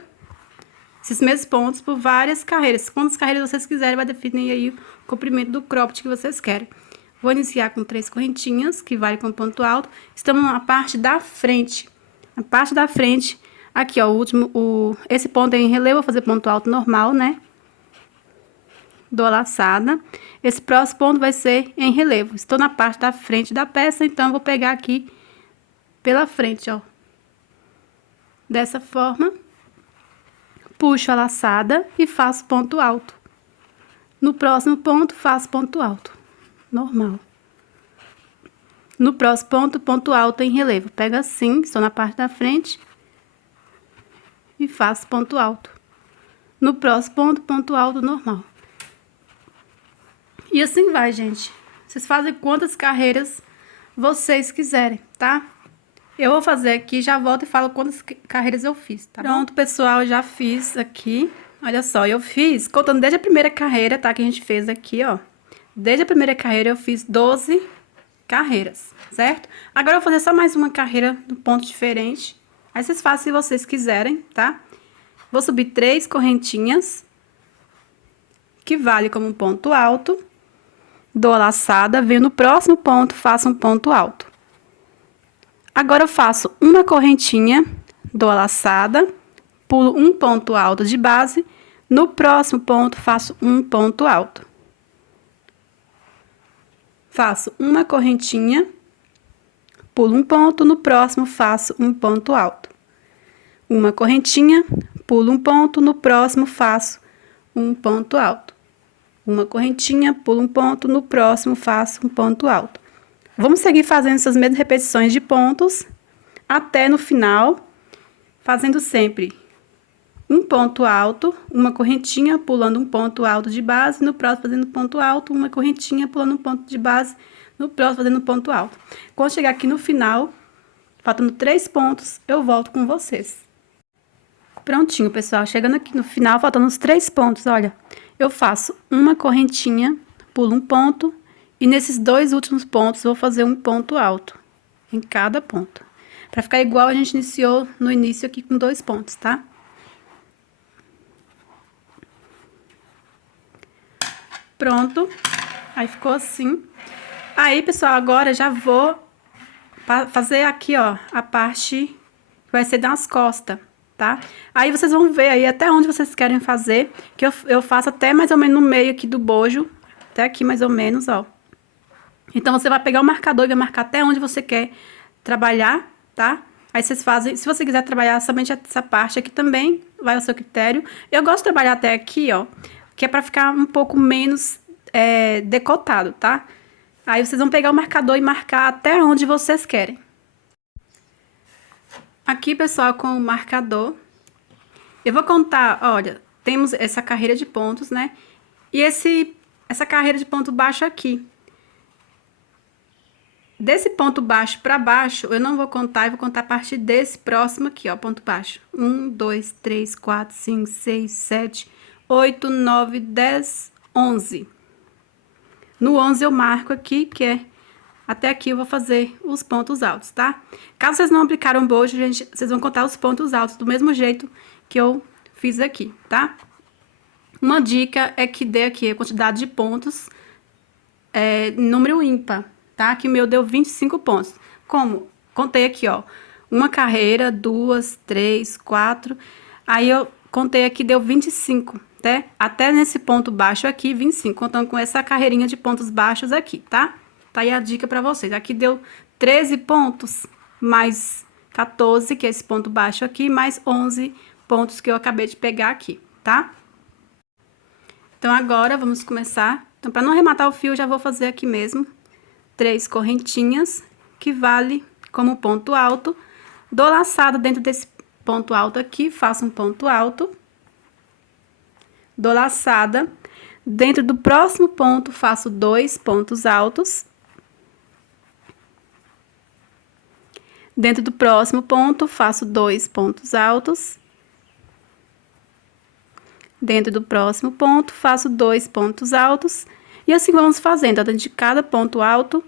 esses mesmos pontos, por várias carreiras. Quantas carreiras vocês quiserem, vai definir aí o comprimento do cropped que vocês querem. Vou iniciar com 3 correntinhas, que vale com ponto alto. Estamos na parte da frente. Na parte da frente, aqui, ó, esse ponto é em relevo, vou fazer ponto alto normal, né? Dou a laçada. Esse próximo ponto vai ser em relevo. Estou na parte da frente da peça, então, eu vou pegar aqui pela frente, ó. Dessa forma. Puxo a laçada e faço ponto alto. No próximo ponto, faço ponto alto. Normal. No próximo ponto, ponto alto em relevo. Pego assim, estou na parte da frente. E faço ponto alto. No próximo ponto, ponto alto normal. E assim vai, gente. Vocês fazem quantas carreiras vocês quiserem, tá? Eu vou fazer aqui, já volto e falo quantas carreiras eu fiz, tá? Pronto, pessoal, já fiz aqui. Olha só, eu fiz, contando desde a primeira carreira, tá? Que a gente fez aqui, ó. Desde a primeira carreira eu fiz 12 carreiras, certo? Agora eu vou fazer só mais uma carreira no ponto diferente. Aí vocês fazem se vocês quiserem, tá? Vou subir 3 correntinhas, que vale como um ponto alto. Dou a laçada, venho no próximo ponto, faço um ponto alto. Agora eu faço uma correntinha, dou a laçada, pulo um ponto alto de base. No próximo ponto, faço um ponto alto. Faço uma correntinha, pulo um ponto, no próximo faço um ponto alto. Uma correntinha, pulo um ponto, no próximo faço um ponto alto. Uma correntinha, pulo um ponto, no próximo faço um ponto alto. Vamos seguir fazendo essas mesmas repetições de pontos até no final, fazendo sempre um ponto alto, uma correntinha, pulando um ponto alto de base, no próximo fazendo ponto alto, uma correntinha, pulando um ponto de base, no próximo fazendo ponto alto. Quando chegar aqui no final, faltando 3 pontos, eu volto com vocês. Prontinho, pessoal, chegando aqui no final, faltando os 3 pontos, olha, eu faço uma correntinha, pulo um ponto, e nesses 2 últimos pontos, vou fazer um ponto alto em cada ponto. Pra ficar igual a gente iniciou no início aqui com 2 pontos, tá? Pronto, aí ficou assim. Aí, pessoal, agora já vou fazer aqui, ó, a parte vai ser nas costas, tá? Aí vocês vão ver aí até onde vocês querem fazer, que eu faço até mais ou menos no meio aqui do bojo, até aqui mais ou menos, ó. Então, você vai pegar o marcador e vai marcar até onde você quer trabalhar, tá? Aí, vocês fazem... Se você quiser trabalhar somente essa parte aqui também, vai ao seu critério. Eu gosto de trabalhar até aqui, ó, que é pra ficar um pouco menos decotado, tá? Aí, vocês vão pegar o marcador e marcar até onde vocês querem. Aqui, pessoal, com o marcador, eu vou contar, olha, temos essa carreira de pontos, né? E essa carreira de ponto baixo aqui. Desse ponto baixo para baixo, eu não vou contar, eu vou contar a partir desse próximo aqui, ó, ponto baixo. 1, 2, 3, 4, 5, 6, 7, 8, 9, 10, 11. No 11 eu marco aqui, que é até aqui eu vou fazer os pontos altos, tá? Caso vocês não aplicaram bojo, gente, vocês vão contar os pontos altos do mesmo jeito que eu fiz aqui, tá? Uma dica é que dê aqui a quantidade de pontos, número ímpar, tá? Que o meu deu 25 pontos. Como? Contei aqui, ó. Uma carreira, 2, 3, 4. Aí eu contei aqui, deu 25, né? Até nesse ponto baixo aqui, 25. Contando com essa carreirinha de pontos baixos aqui, tá? Tá aí a dica pra vocês. Aqui deu 13 pontos, mais 14, que é esse ponto baixo aqui, mais 11 pontos que eu acabei de pegar aqui, tá? Então, agora, vamos começar. Então, pra não arrematar o fio, eu já vou fazer aqui mesmo 3 correntinhas, que vale como ponto alto. Dou laçado dentro desse ponto alto aqui, faço um ponto alto. Dou laçada. Dentro do próximo ponto, faço 2 pontos altos. Dentro do próximo ponto, faço 2 pontos altos. Dentro do próximo ponto, faço 2 pontos altos. E assim vamos fazendo, dentro de cada ponto alto,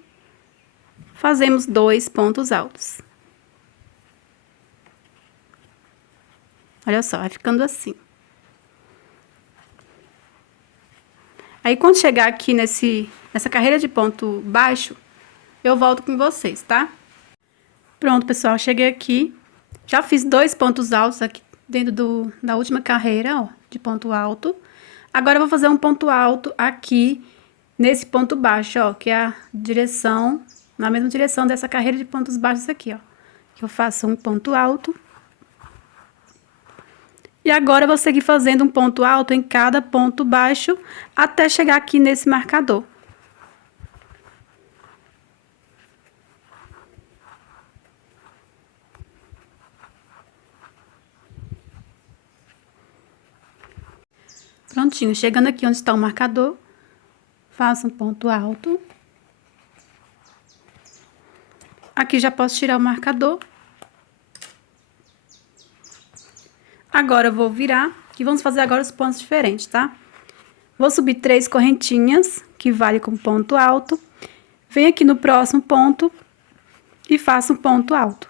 fazemos 2 pontos altos. Olha só, vai ficando assim. Aí, quando chegar aqui nessa carreira de ponto baixo, eu volto com vocês, tá? Pronto, pessoal, cheguei aqui. Já fiz 2 pontos altos aqui dentro da última carreira, ó, de ponto alto. Agora, eu vou fazer um ponto alto aqui nesse ponto baixo, ó, que é a direção, na mesma direção dessa carreira de pontos baixos aqui, ó. Que eu faço um ponto alto. E agora, eu vou seguir fazendo um ponto alto em cada ponto baixo, até chegar aqui nesse marcador. Prontinho, chegando aqui onde está o marcador, faço um ponto alto. Aqui já posso tirar o marcador. Agora, eu vou virar, e vamos fazer agora os pontos diferentes, tá? Vou subir 3 correntinhas, que vale como ponto alto. Venho aqui no próximo ponto e faço um ponto alto.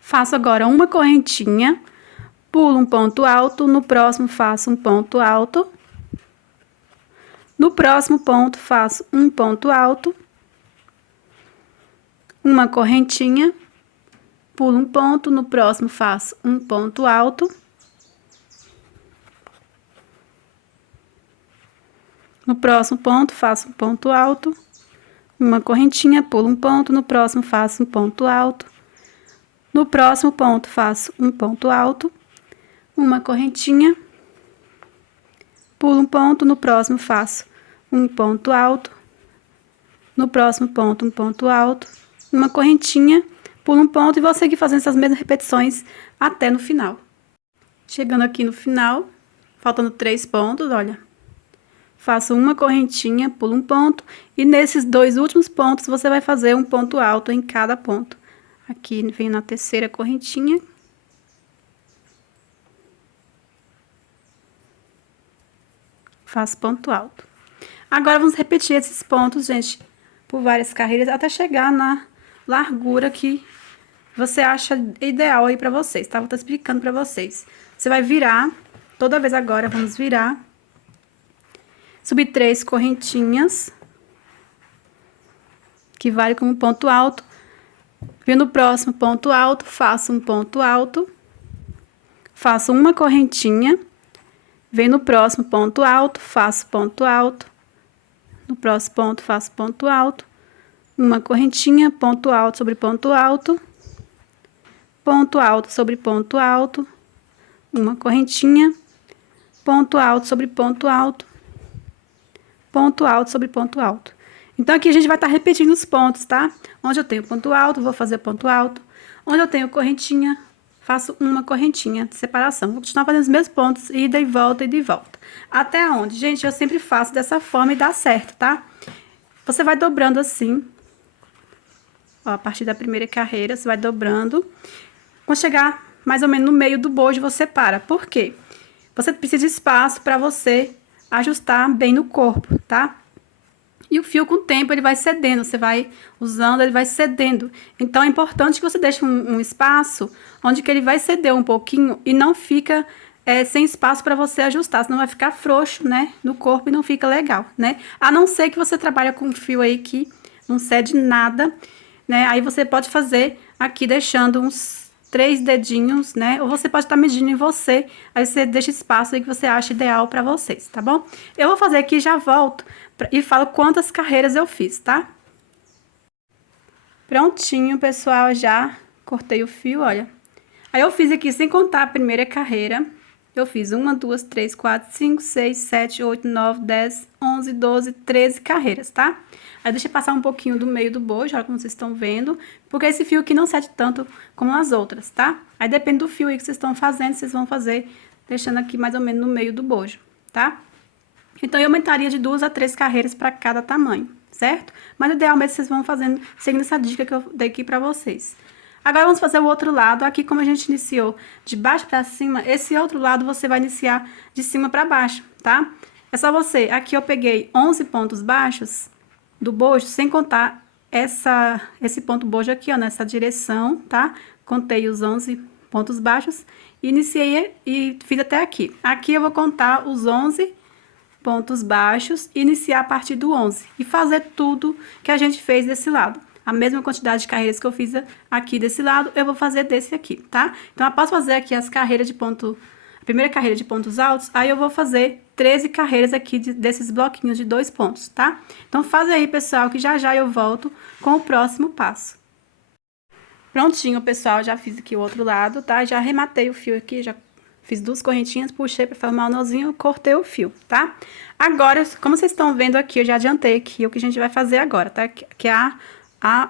Faço agora uma correntinha, pulo um ponto alto, no próximo faço um ponto alto. No próximo ponto, faço um ponto alto. Uma correntinha. Pulo um ponto, no próximo faço um ponto alto. No próximo ponto, faço um ponto alto. Uma correntinha, pulo um ponto, no próximo faço um ponto alto. No próximo ponto, faço um ponto alto. Uma correntinha. Pulo um ponto, no próximo faço um ponto alto. No próximo ponto, um ponto alto. Uma correntinha. Pulo um ponto e vou seguir fazendo essas mesmas repetições até no final. Chegando aqui no final, faltando 3 pontos, olha. Faço uma correntinha, pulo um ponto, e nesses 2 últimos pontos, você vai fazer um ponto alto em cada ponto. Aqui, venho na terceira correntinha. Faço ponto alto. Agora, vamos repetir esses pontos, gente, por várias carreiras, até chegar na largura que você acha ideal aí pra vocês, tá? Vou estar explicando pra vocês. Você vai virar, toda vez agora, vamos virar. Subir 3 correntinhas, que vale como ponto alto. Venho no próximo ponto alto, faço um ponto alto, faço uma correntinha, venho no próximo ponto alto, faço ponto alto, no próximo ponto faço ponto alto, uma correntinha, ponto alto sobre ponto alto sobre ponto alto, uma correntinha, ponto alto sobre ponto alto sobre ponto alto. Então, aqui a gente vai estar repetindo os pontos, tá? Onde eu tenho ponto alto, vou fazer ponto alto. Onde eu tenho correntinha, faço uma correntinha de separação. Vou continuar fazendo os mesmos pontos, ida e volta, ida e volta. Até onde? Gente, eu sempre faço dessa forma e dá certo, tá? Você vai dobrando assim. Ó, a partir da primeira carreira, você vai dobrando. Quando chegar mais ou menos no meio do bojo, você para. Por quê? Você precisa de espaço para você ajustar bem no corpo, tá? E o fio, com o tempo, ele vai cedendo, você vai usando, ele vai cedendo. Então, é importante que você deixe um espaço onde que ele vai ceder um pouquinho e não fica sem espaço para você ajustar, senão vai ficar frouxo, né, no corpo e não fica legal, né? A não ser que você trabalhe com um fio aí que não cede nada, né? Aí você pode fazer aqui deixando uns 3 dedinhos, né? Ou você pode estar medindo em você, aí você deixa espaço aí que você acha ideal para vocês, tá bom? Eu vou fazer aqui e já volto e falo quantas carreiras eu fiz, tá? Prontinho, pessoal, já cortei o fio, olha. Aí eu fiz aqui, sem contar a primeira carreira, eu fiz 1, 2, 3, 4, 5, 6, 7, 8, 9, 10, 11, 12, 13 carreiras, tá? Aí deixa eu passar um pouquinho do meio do bojo, olha como vocês estão vendo, porque esse fio aqui não cede tanto como as outras, tá? Aí depende do fio aí que vocês estão fazendo, vocês vão fazer deixando aqui mais ou menos no meio do bojo, tá? Então, eu aumentaria de 2 a 3 carreiras para cada tamanho, certo? Mas o ideal mesmo vocês vão fazendo, seguindo essa dica que eu dei aqui para vocês. Agora, vamos fazer o outro lado. Aqui, como a gente iniciou de baixo para cima, esse outro lado você vai iniciar de cima para baixo, tá? É só você... Aqui eu peguei 11 pontos baixos do bojo, sem contar esse ponto bojo aqui, ó, nessa direção, tá? Contei os 11 pontos baixos, iniciei e fiz até aqui. Aqui eu vou contar os 11 pontos baixos e iniciar a partir do 11 e fazer tudo que a gente fez desse lado. A mesma quantidade de carreiras que eu fiz aqui desse lado, eu vou fazer desse aqui, tá? Então, após fazer aqui as carreiras de ponto... A primeira carreira de pontos altos, aí eu vou fazer 13 carreiras aqui desses bloquinhos de 2 pontos, tá? Então, faz aí, pessoal, que já já eu volto com o próximo passo. Prontinho, pessoal, já fiz aqui o outro lado, tá? Já arrematei o fio aqui, já fiz 2 correntinhas, puxei para formar o nozinho, cortei o fio, tá? Agora, como vocês estão vendo aqui, eu já adiantei aqui o que a gente vai fazer agora, tá? Que é a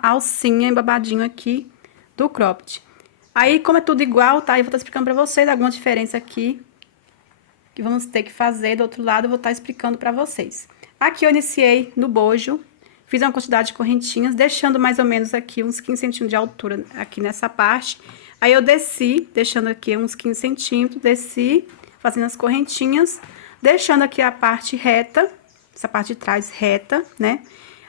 alcinha babadinho aqui do cropped. Aí, como é tudo igual, tá? Eu vou estar explicando pra vocês alguma diferença aqui que vamos ter que fazer do outro lado, eu vou estar explicando pra vocês. Aqui eu iniciei no bojo, fiz uma quantidade de correntinhas, deixando mais ou menos aqui uns 15 centímetros de altura aqui nessa parte. Aí eu desci, deixando aqui uns 15 centímetros, desci, fazendo as correntinhas, deixando aqui a parte reta, essa parte de trás reta, né?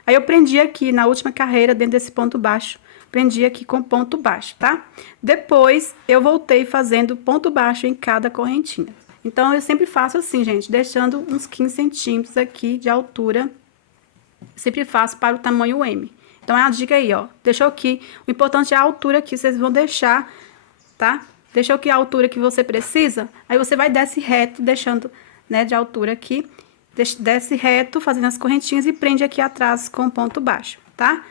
Aí eu prendi aqui na última carreira, dentro desse ponto baixo, prendi aqui com ponto baixo, tá? Depois, eu voltei fazendo ponto baixo em cada correntinha. Então, eu sempre faço assim, gente, deixando uns 15 centímetros aqui de altura. Sempre faço para o tamanho M. Então, é a dica aí, ó. Deixou aqui, o importante é a altura que vocês vão deixar, tá? Deixou aqui a altura que você precisa, aí você vai desce reto, deixando, né, de altura aqui. Desce reto, fazendo as correntinhas e prende aqui atrás com ponto baixo, tá?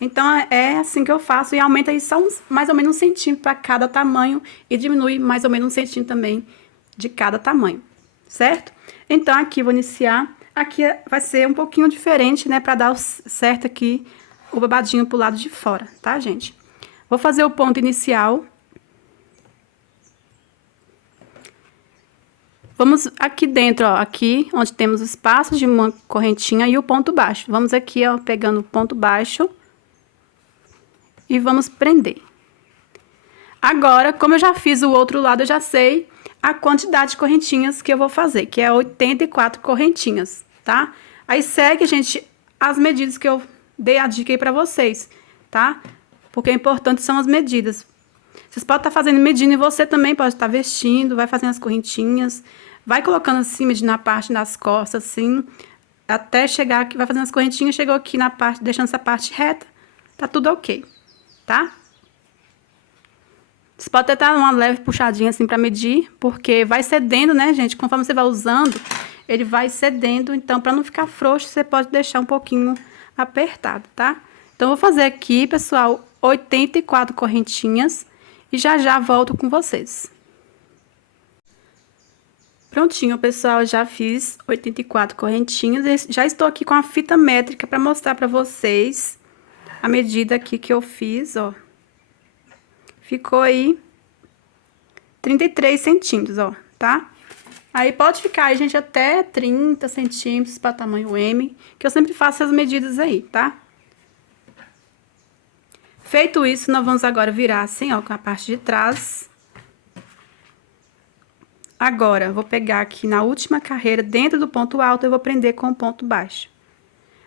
Então, é assim que eu faço e aumenta aí só mais ou menos 1 centímetro para cada tamanho e diminui mais ou menos 1 centímetro também de cada tamanho, certo? Então, aqui vou iniciar. Aqui vai ser um pouquinho diferente, né, para dar certo aqui o babadinho pro lado de fora, tá, gente? Vou fazer o ponto inicial. Vamos aqui dentro, ó, aqui onde temos o espaço de uma correntinha e o ponto baixo. Vamos aqui, ó, pegando o ponto baixo e vamos prender. Agora, como eu já fiz o outro lado, eu já sei a quantidade de correntinhas que eu vou fazer, que é 84 correntinhas, tá? Aí segue, gente, as medidas que eu dei a dica aí pra vocês, tá? Porque o importante são as medidas. Vocês podem estar fazendo medindo e você também pode estar vestindo, vai fazendo as correntinhas, vai colocando assim, medindo na parte das costas, assim, até chegar aqui, vai fazendo as correntinhas, chegou aqui na parte, deixando essa parte reta, tá tudo ok. tá? Você pode até dar uma leve puxadinha assim pra medir, porque vai cedendo, né, gente? Conforme você vai usando, ele vai cedendo. Então, pra não ficar frouxo, você pode deixar um pouquinho apertado, tá? Então, eu vou fazer aqui, pessoal, 84 correntinhas e já já volto com vocês. Prontinho, pessoal, já fiz 84 correntinhas. Já estou aqui com a fita métrica para mostrar para vocês a medida aqui que eu fiz, ó. Ficou aí 33 centímetros, ó, tá? Aí pode ficar aí, gente, até 30 centímetros para tamanho M, que eu sempre faço as medidas aí, tá? Feito isso, nós vamos agora virar assim, ó, com a parte de trás. Agora, vou pegar aqui na última carreira, dentro do ponto alto, eu vou prender com o ponto baixo.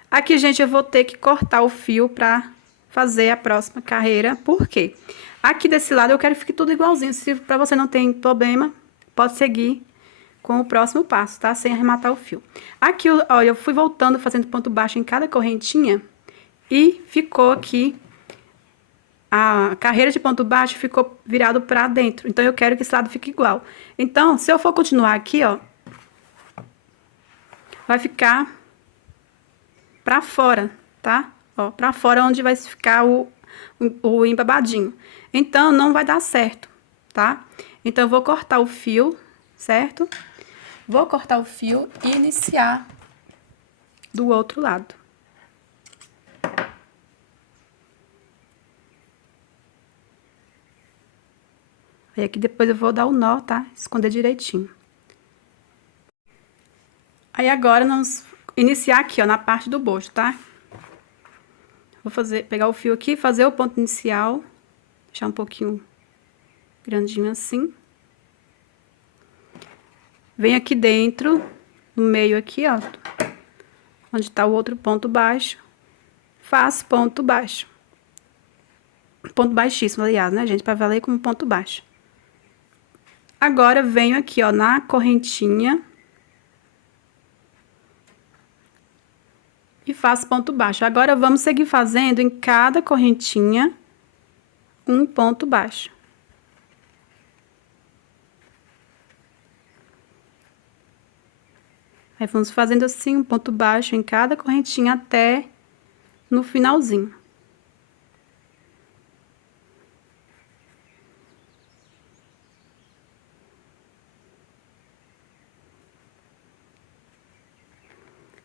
Aqui, gente, eu vou ter que cortar o fio pra fazer a próxima carreira. Por quê? Aqui desse lado eu quero que fique tudo igualzinho. Se pra você não tem problema, pode seguir com o próximo passo, tá? Sem arrematar o fio. Aqui, ó, eu fui voltando, fazendo ponto baixo em cada correntinha. E ficou aqui, a carreira de ponto baixo ficou virado pra dentro. Então, eu quero que esse lado fique igual. Então, se eu for continuar aqui, ó, vai ficar pra fora, tá? Ó, pra fora onde vai ficar o embabadinho. Então, não vai dar certo, tá? Então, eu vou cortar o fio, certo? Vou cortar o fio e iniciar do outro lado. Aí, aqui depois eu vou dar o nó, tá? Esconder direitinho. Aí, agora, nós vamos iniciar aqui, ó, na parte do bojo, tá? Vou pegar o fio aqui, fazer o ponto inicial, deixar um pouquinho grandinho assim. Venho aqui dentro, no meio aqui, ó, onde tá o outro ponto baixo, faço ponto baixo. Ponto baixíssimo, aliás, né, gente, pra valer como ponto baixo. Agora, venho aqui, ó, na correntinha e faço ponto baixo. Agora, vamos seguir fazendo em cada correntinha um ponto baixo. Aí, vamos fazendo assim um ponto baixo em cada correntinha até no finalzinho.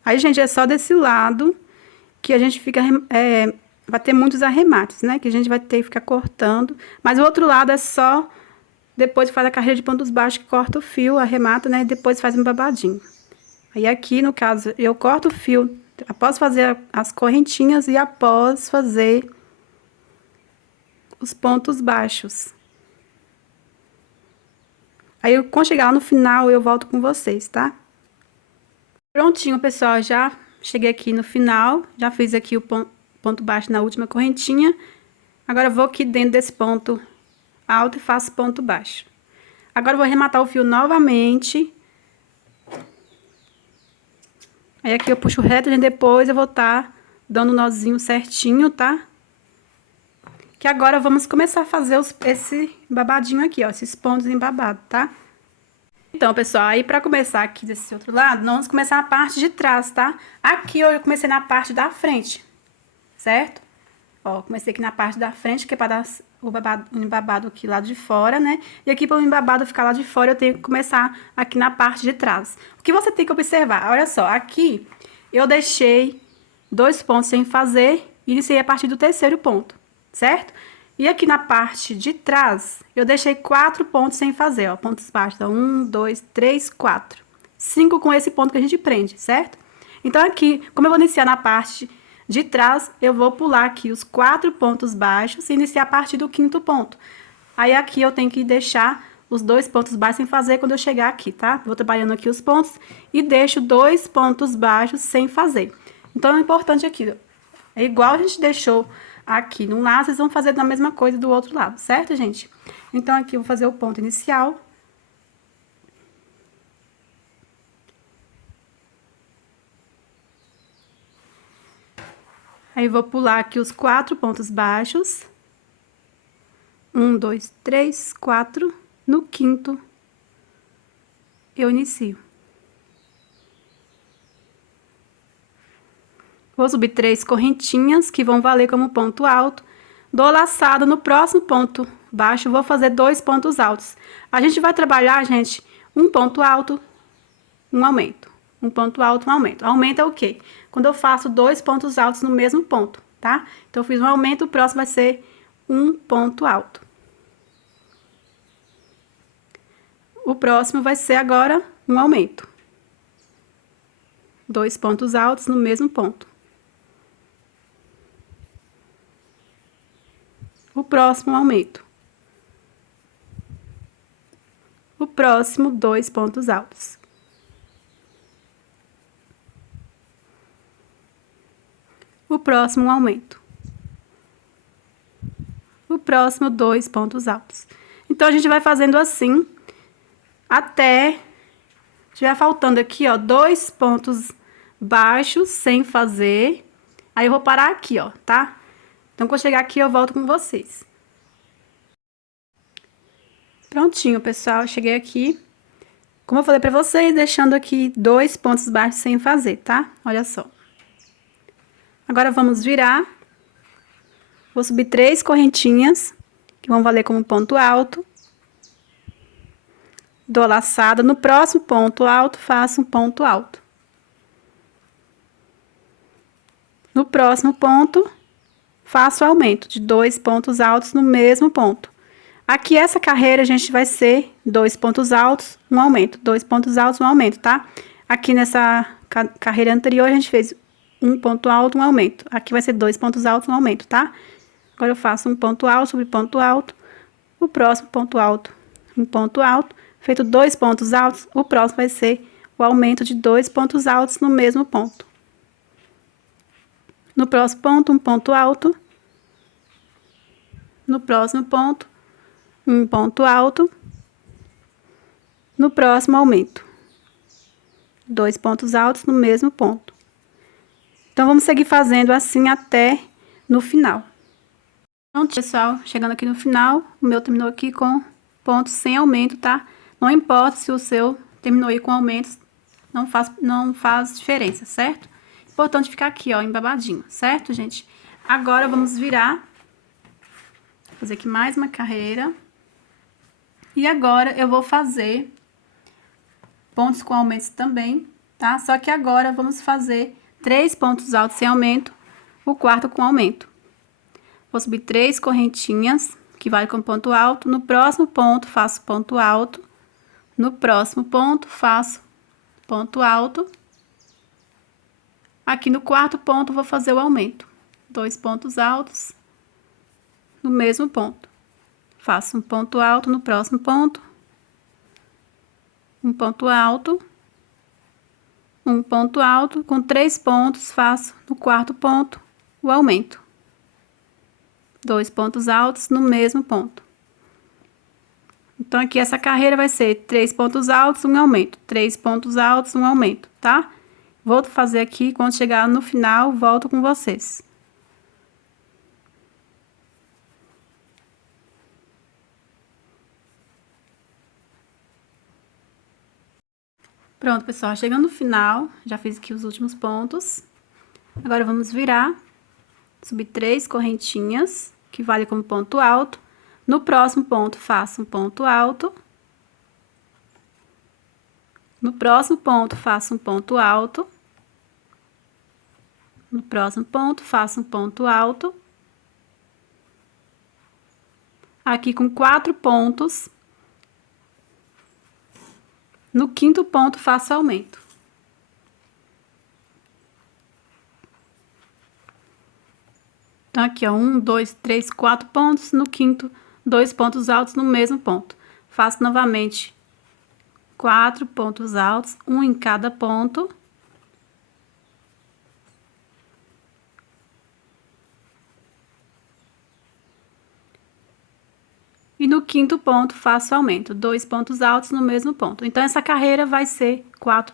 Aí, gente, é só desse lado que a gente fica, vai ter muitos arremates, né? Que a gente vai ter que ficar cortando. Mas o outro lado é só, depois que faz a carreira de pontos baixos, que corta o fio, arremata, né? E depois faz um babadinho. Aí, aqui, no caso, eu corto o fio após fazer as correntinhas e após fazer os pontos baixos. Aí, quando chegar lá no final, eu volto com vocês, tá? Prontinho, pessoal, já cheguei aqui no final, já fiz aqui o ponto baixo na última correntinha. Agora, eu vou aqui dentro desse ponto alto e faço ponto baixo. Agora, eu vou arrematar o fio novamente. Aí, aqui eu puxo reto, e depois eu vou estar dando o nozinho certinho, tá? Que agora, vamos começar a fazer esse babadinho aqui, ó, esses pontos embabados, tá? Então, pessoal, aí pra começar aqui desse outro lado, nós vamos começar a parte de trás, tá? Aqui eu comecei na parte da frente, certo? Ó, comecei aqui na parte da frente, que é pra dar o embabado aqui lá de fora, né? E aqui para o embabado ficar lá de fora, eu tenho que começar aqui na parte de trás. O que você tem que observar? Olha só, aqui eu deixei 2 pontos sem fazer e iniciei a partir do terceiro ponto, certo? E aqui na parte de trás, eu deixei 4 pontos sem fazer, ó. Pontos baixos, então, 1, 2, 3, 4. 5 com esse ponto que a gente prende, certo? Então, aqui, como eu vou iniciar na parte de trás, eu vou pular aqui os 4 pontos baixos e iniciar a partir do 5º ponto. Aí, aqui, eu tenho que deixar os 2 pontos baixos sem fazer quando eu chegar aqui, tá? Vou trabalhando aqui os pontos e deixo 2 pontos baixos sem fazer. Então, é importante aqui, é igual a gente deixou aqui num lado, vocês vão fazer da mesma coisa do outro lado, certo, gente? Então, aqui eu vou fazer o ponto inicial. Aí, vou pular aqui os 4 pontos baixos 1, 2, 3, 4. No quinto, eu inicio. Vou subir 3 correntinhas, que vão valer como ponto alto. Dou laçado no próximo ponto baixo, vou fazer 2 pontos altos. A gente vai trabalhar, gente, um ponto alto, um aumento. Um ponto alto, um aumento. Aumento é o quê? Quando eu faço 2 pontos altos no mesmo ponto, tá? Então, eu fiz um aumento, o próximo vai ser um ponto alto. O próximo vai ser agora um aumento. 2 pontos altos no mesmo ponto. O próximo aumento. O próximo, 2 pontos altos. O próximo aumento. O próximo, 2 pontos altos. Então, a gente vai fazendo assim, até tiver faltando aqui, ó, 2 pontos baixos sem fazer. Aí, eu vou parar aqui, ó, tá? Então, quando chegar aqui, eu volto com vocês. Prontinho, pessoal, cheguei aqui. Como eu falei pra vocês, deixando aqui 2 pontos baixos sem fazer, tá? Olha só. Agora, vamos virar. Vou subir 3 correntinhas, que vão valer como ponto alto. Dou laçada. No próximo ponto alto, faço um ponto alto. No próximo ponto, faço aumento de 2 pontos altos no mesmo ponto. Aqui, essa carreira, a gente vai ser 2 pontos altos, um aumento. 2 pontos altos, um aumento, tá? Aqui nessa carreira anterior, a gente fez um ponto alto, um aumento. Aqui vai ser 2 pontos altos, um aumento, tá? Agora, eu faço um ponto alto sobre ponto alto. O próximo ponto alto, um ponto alto. Feito 2 pontos altos, o próximo vai ser o aumento de 2 pontos altos no mesmo ponto. No próximo ponto, um ponto alto. No próximo ponto, um ponto alto. No próximo, aumento. 2 pontos altos no mesmo ponto. Então, vamos seguir fazendo assim até no final. Pronto, pessoal, chegando aqui no final, o meu terminou aqui com pontos sem aumento, tá? Não importa se o seu terminou aí com aumentos, não faz diferença, certo? Importante ficar aqui, ó, embabadinho, certo, gente? Agora, vamos virar. Vou fazer aqui mais uma carreira. E agora, eu vou fazer pontos com aumentos também, tá? Só que agora, vamos fazer 3 pontos altos sem aumento, o quarto com aumento. Vou subir 3 correntinhas, que vale como ponto alto. No próximo ponto, faço ponto alto. No próximo ponto, faço ponto alto. Aqui no quarto ponto, vou fazer o aumento. 2 pontos altos no mesmo ponto. Faço um ponto alto no próximo ponto. Um ponto alto. Um ponto alto. Com 3 pontos, faço no quarto ponto o aumento. 2 pontos altos no mesmo ponto. Então, aqui essa carreira vai ser 3 pontos altos, um aumento. 3 pontos altos, um aumento, tá? Vou fazer aqui, quando chegar no final, volto com vocês. Pronto, pessoal, chegando no final, já fiz aqui os últimos pontos. Agora, vamos virar, subir 3 correntinhas, que vale como ponto alto. No próximo ponto, faço um ponto alto. No próximo ponto, faço um ponto alto. No próximo ponto, faço um ponto alto. Aqui com 4 pontos. No quinto ponto, faço aumento. Então, aqui, ó, 1, 2, 3, 4 pontos. No quinto, 2 pontos altos no mesmo ponto. Faço novamente 4 pontos altos, um em cada ponto. E no quinto ponto, faço aumento, 2 pontos altos no mesmo ponto. Então, essa carreira vai ser 4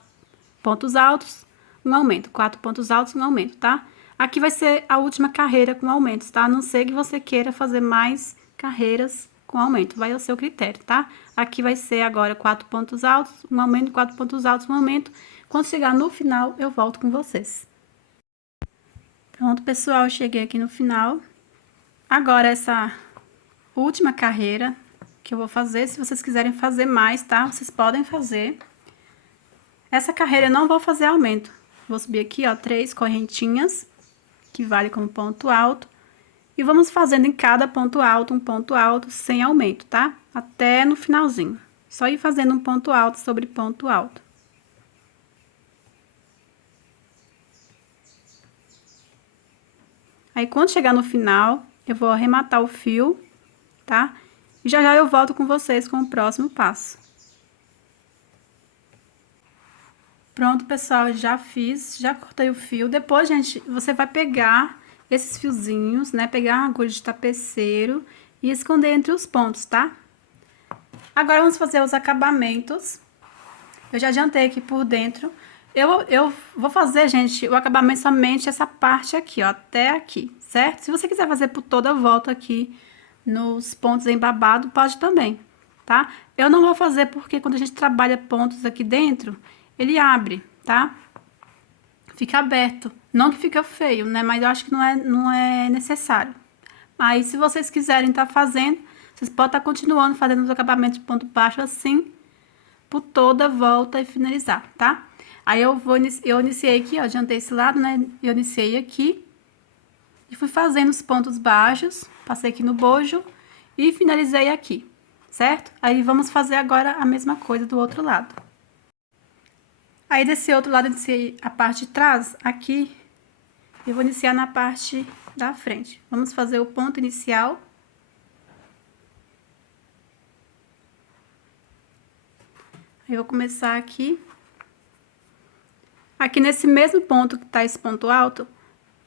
pontos altos, um aumento. 4 pontos altos, um aumento, tá? Aqui vai ser a última carreira com aumentos, tá? A não ser que você queira fazer mais carreiras com aumento, vai ao seu critério, tá? Aqui vai ser agora 4 pontos altos, um aumento, 4 pontos altos, um aumento. Quando chegar no final, eu volto com vocês. Pronto, pessoal, eu cheguei aqui no final. Agora, essa última carreira que eu vou fazer, se vocês quiserem fazer mais, tá? Vocês podem fazer. Essa carreira eu não vou fazer aumento. Vou subir aqui, ó, 3 correntinhas, que vale como ponto alto. E vamos fazendo em cada ponto alto, um ponto alto, sem aumento, tá? Até no finalzinho. Só ir fazendo um ponto alto sobre ponto alto. Aí, quando chegar no final, eu vou arrematar o fio, tá? E já já eu volto com vocês com o próximo passo. Pronto, pessoal, já fiz, já cortei o fio. Depois, gente, você vai pegar esses fiozinhos, né? Pegar uma agulha de tapeceiro e esconder entre os pontos, tá? Agora, vamos fazer os acabamentos. Eu já adiantei aqui por dentro. Eu vou fazer, gente, o acabamento somente essa parte aqui, ó, até aqui, certo? Se você quiser fazer por toda a volta aqui nos pontos em babado, pode também, tá? Eu não vou fazer porque quando a gente trabalha pontos aqui dentro, ele abre, tá? Fica aberto. Não que fica feio, né? Mas eu acho que não é necessário. Aí, se vocês quiserem estar fazendo, vocês podem estar continuando fazendo os acabamentos de ponto baixo assim, por toda a volta e finalizar, tá? Aí, eu iniciei aqui, ó, adiantei esse lado, né? Eu iniciei aqui e fui fazendo os pontos baixos, passei aqui no bojo e finalizei aqui, certo? Aí, vamos fazer agora a mesma coisa do outro lado. Aí, desse outro lado, eu iniciei a parte de trás, aqui, eu vou iniciar na parte da frente. Vamos fazer o ponto inicial. Aí, eu vou começar aqui. Aqui nesse mesmo ponto que tá esse ponto alto,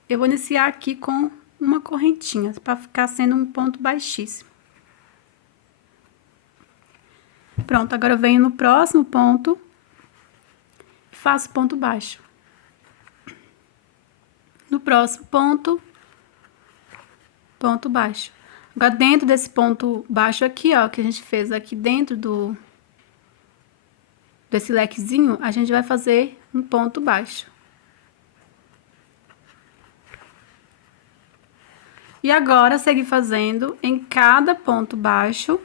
eu vou iniciar aqui com uma correntinha, para ficar sendo um ponto baixíssimo. Pronto, agora eu venho no próximo ponto e faço ponto baixo. No próximo ponto, ponto baixo. Agora, dentro desse ponto baixo aqui, ó, que a gente fez aqui dentro desse lequezinho, a gente vai fazer um ponto baixo. E agora, seguir fazendo em cada ponto baixo,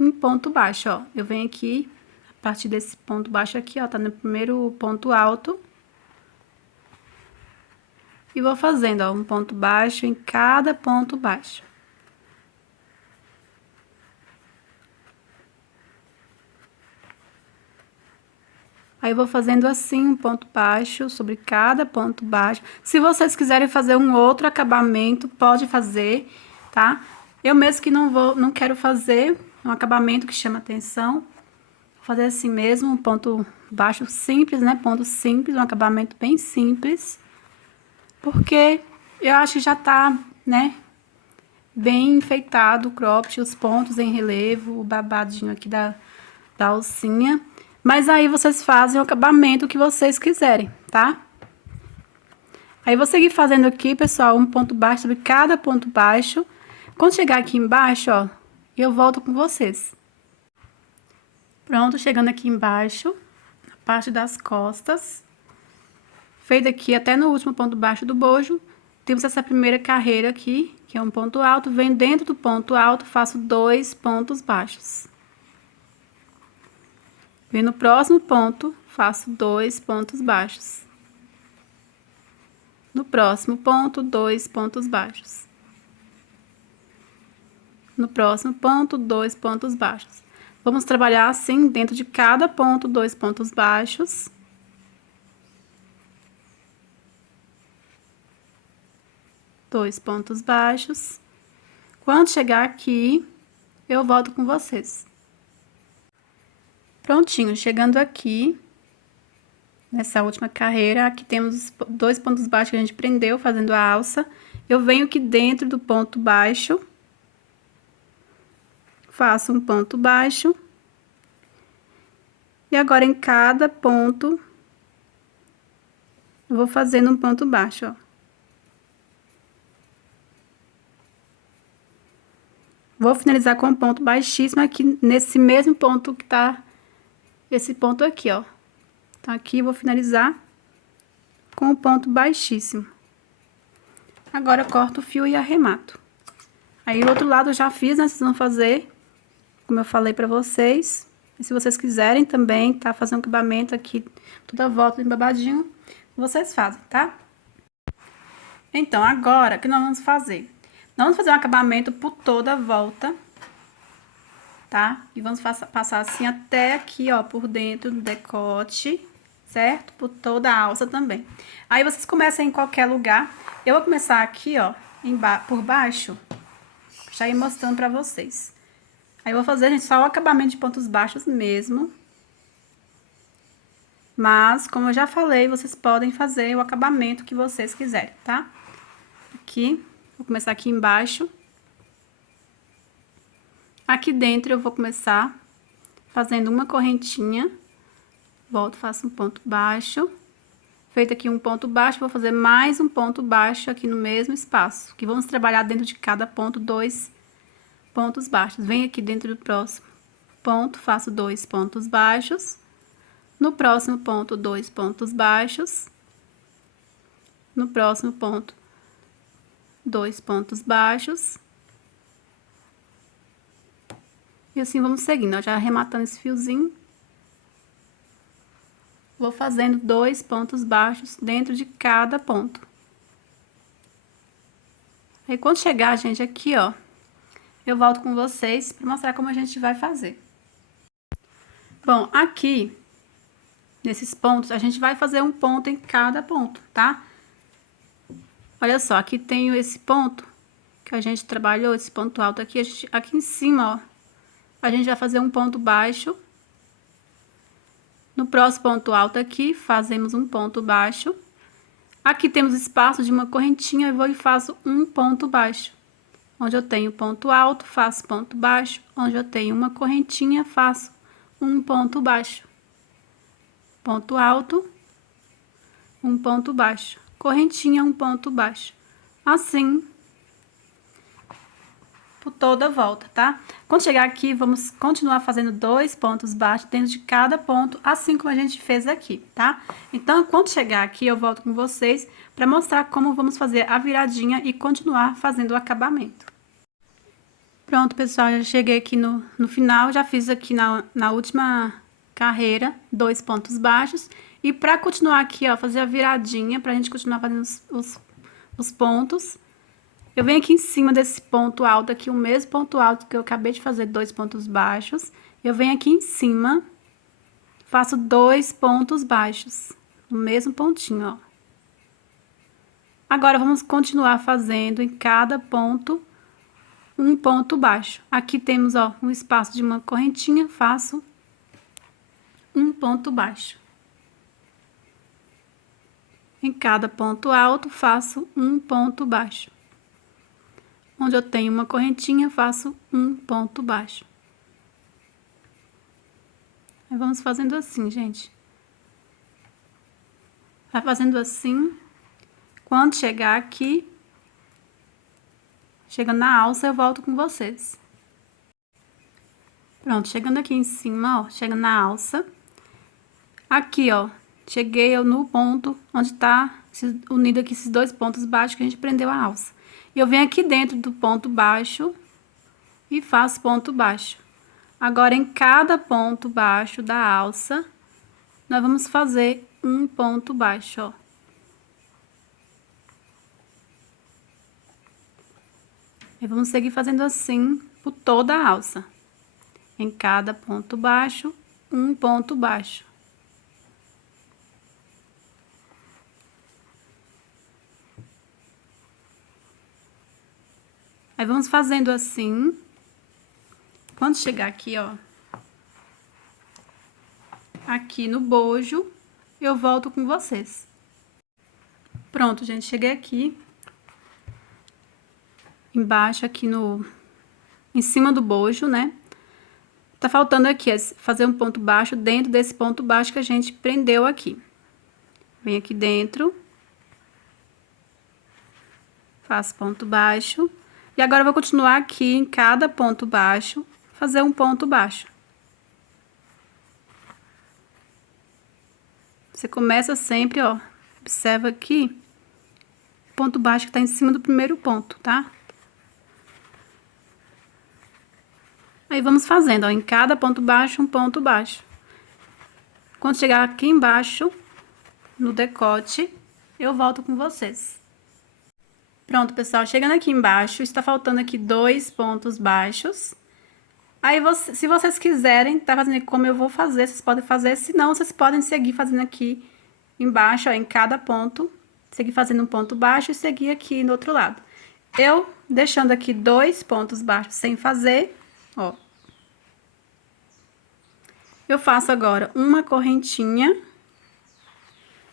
um ponto baixo, ó. Eu venho aqui, a partir desse ponto baixo aqui, ó, tá no primeiro ponto alto. E vou fazendo, ó, um ponto baixo em cada ponto baixo. Aí, eu vou fazendo assim, um ponto baixo sobre cada ponto baixo. Se vocês quiserem fazer um outro acabamento, pode fazer, tá? Eu mesmo que não quero fazer um acabamento que chama atenção. Vou fazer assim mesmo, um ponto baixo simples, né? Ponto simples, um acabamento bem simples. Porque eu acho que já tá, né? Bem enfeitado o cropped, os pontos em relevo, o babadinho aqui da alcinha. Mas aí, vocês fazem o acabamento que vocês quiserem, tá? Aí, vou seguir fazendo aqui, pessoal, um ponto baixo sobre cada ponto baixo. Quando chegar aqui embaixo, ó, eu volto com vocês. Pronto, chegando aqui embaixo, na parte das costas. Feito aqui até no último ponto baixo do bojo, temos essa primeira carreira aqui, que é um ponto alto. Venho dentro do ponto alto, faço 2 pontos baixos. Venho no próximo ponto, faço 2 pontos baixos. No próximo ponto, 2 pontos baixos. No próximo ponto, 2 pontos baixos. Vamos trabalhar assim, dentro de cada ponto, 2 pontos baixos. Dois pontos baixos. Quando chegar aqui, eu volto com vocês. Prontinho, chegando aqui, nessa última carreira, aqui temos 2 pontos baixos que a gente prendeu fazendo a alça. Eu venho aqui dentro do ponto baixo, faço um ponto baixo. E agora, em cada ponto, eu vou fazendo um ponto baixo, ó. Vou finalizar com um ponto baixíssimo aqui nesse mesmo ponto que tá esse ponto aqui, ó. Então, aqui eu vou finalizar com um ponto baixíssimo. Agora, eu corto o fio e arremato. Aí, o outro lado eu já fiz, né? Vocês vão fazer, como eu falei pra vocês. E se vocês quiserem também, tá? Fazer um acabamento aqui, toda a volta em babadinho, vocês fazem, tá? Então, agora, o que nós vamos fazer? Nós vamos fazer um acabamento por toda a volta, tá? E vamos passar assim até aqui, ó, por dentro do decote, certo? Por toda a alça também. Aí, vocês começam em qualquer lugar. Eu vou começar aqui, ó, por baixo, já ir mostrando pra vocês. Aí, eu vou fazer, gente, só o acabamento de pontos baixos mesmo. Mas, como eu já falei, vocês podem fazer o acabamento que vocês quiserem, tá? Aqui, vou começar aqui embaixo. Aqui dentro, eu vou começar fazendo uma correntinha. Volto, faço um ponto baixo. Feito aqui um ponto baixo, vou fazer mais um ponto baixo aqui no mesmo espaço. Que vamos trabalhar dentro de cada ponto 2 pontos baixos. Venho aqui dentro do próximo ponto, faço 2 pontos baixos. No próximo ponto, 2 pontos baixos. No próximo ponto, 2 pontos baixos. E assim vamos seguindo, ó, já arrematando esse fiozinho. Vou fazendo 2 pontos baixos dentro de cada ponto. Aí, quando chegar, gente, aqui, ó, eu volto com vocês para mostrar como a gente vai fazer. Bom, aqui, nesses pontos, a gente vai fazer um ponto em cada ponto, tá? Olha só, aqui tenho esse ponto que a gente trabalhou, esse ponto alto aqui, aqui em cima, ó, a gente vai fazer um ponto baixo. No próximo ponto alto aqui, fazemos um ponto baixo. Aqui temos espaço de uma correntinha, eu vou e faço um ponto baixo. Onde eu tenho ponto alto, faço ponto baixo. Onde eu tenho uma correntinha, faço um ponto baixo. Ponto alto, um ponto baixo. Correntinha, um ponto baixo. Assim, por toda a volta, tá? Quando chegar aqui, vamos continuar fazendo 2 pontos baixos dentro de cada ponto, assim como a gente fez aqui, tá? Então, quando chegar aqui, eu volto com vocês para mostrar como vamos fazer a viradinha e continuar fazendo o acabamento. Pronto, pessoal, já cheguei aqui no final, já fiz aqui na última carreira 2 pontos baixos. E para continuar aqui, ó, fazer a viradinha, pra gente continuar fazendo os pontos, eu venho aqui em cima desse ponto alto aqui, o mesmo ponto alto que eu acabei de fazer 2 pontos baixos. Eu venho aqui em cima, faço 2 pontos baixos, no mesmo pontinho, ó. Agora, vamos continuar fazendo em cada ponto um ponto baixo. Aqui temos, ó, um espaço de uma correntinha, faço um ponto baixo. Em cada ponto alto, faço um ponto baixo. Onde eu tenho uma correntinha, faço um ponto baixo. Aí, vamos fazendo assim, gente. Vai fazendo assim. Quando chegar aqui, chegando na alça, eu volto com vocês. Pronto, chegando aqui em cima, ó, chegando na alça. Aqui, ó, cheguei eu no ponto onde tá unido aqui esses 2 pontos baixos que a gente prendeu a alça. E eu venho aqui dentro do ponto baixo e faço ponto baixo. Agora, em cada ponto baixo da alça, nós vamos fazer um ponto baixo, ó. E vamos seguir fazendo assim por toda a alça. Em cada ponto baixo, um ponto baixo. Aí, vamos fazendo assim. Quando chegar aqui, ó, aqui no bojo, eu volto com vocês. Pronto, gente, cheguei aqui. Embaixo, aqui em cima do bojo, né? Tá faltando aqui fazer um ponto baixo dentro desse ponto baixo que a gente prendeu aqui. Vem aqui dentro. Faço ponto baixo. E agora eu vou continuar aqui em cada ponto baixo, fazer um ponto baixo. Você começa sempre, ó, observa aqui, ponto baixo que tá em cima do primeiro ponto, tá? Aí vamos fazendo, ó, em cada ponto baixo, um ponto baixo. Quando chegar aqui embaixo, no decote, eu volto com vocês. Pronto, pessoal, chegando aqui embaixo, está faltando aqui 2 pontos baixos. Aí, se vocês quiserem, tá fazendo como eu vou fazer, vocês podem fazer. Se não, vocês podem seguir fazendo aqui embaixo, ó, em cada ponto. Seguir fazendo um ponto baixo e seguir aqui no outro lado. Eu, deixando aqui 2 pontos baixos sem fazer, ó. Eu faço agora uma correntinha.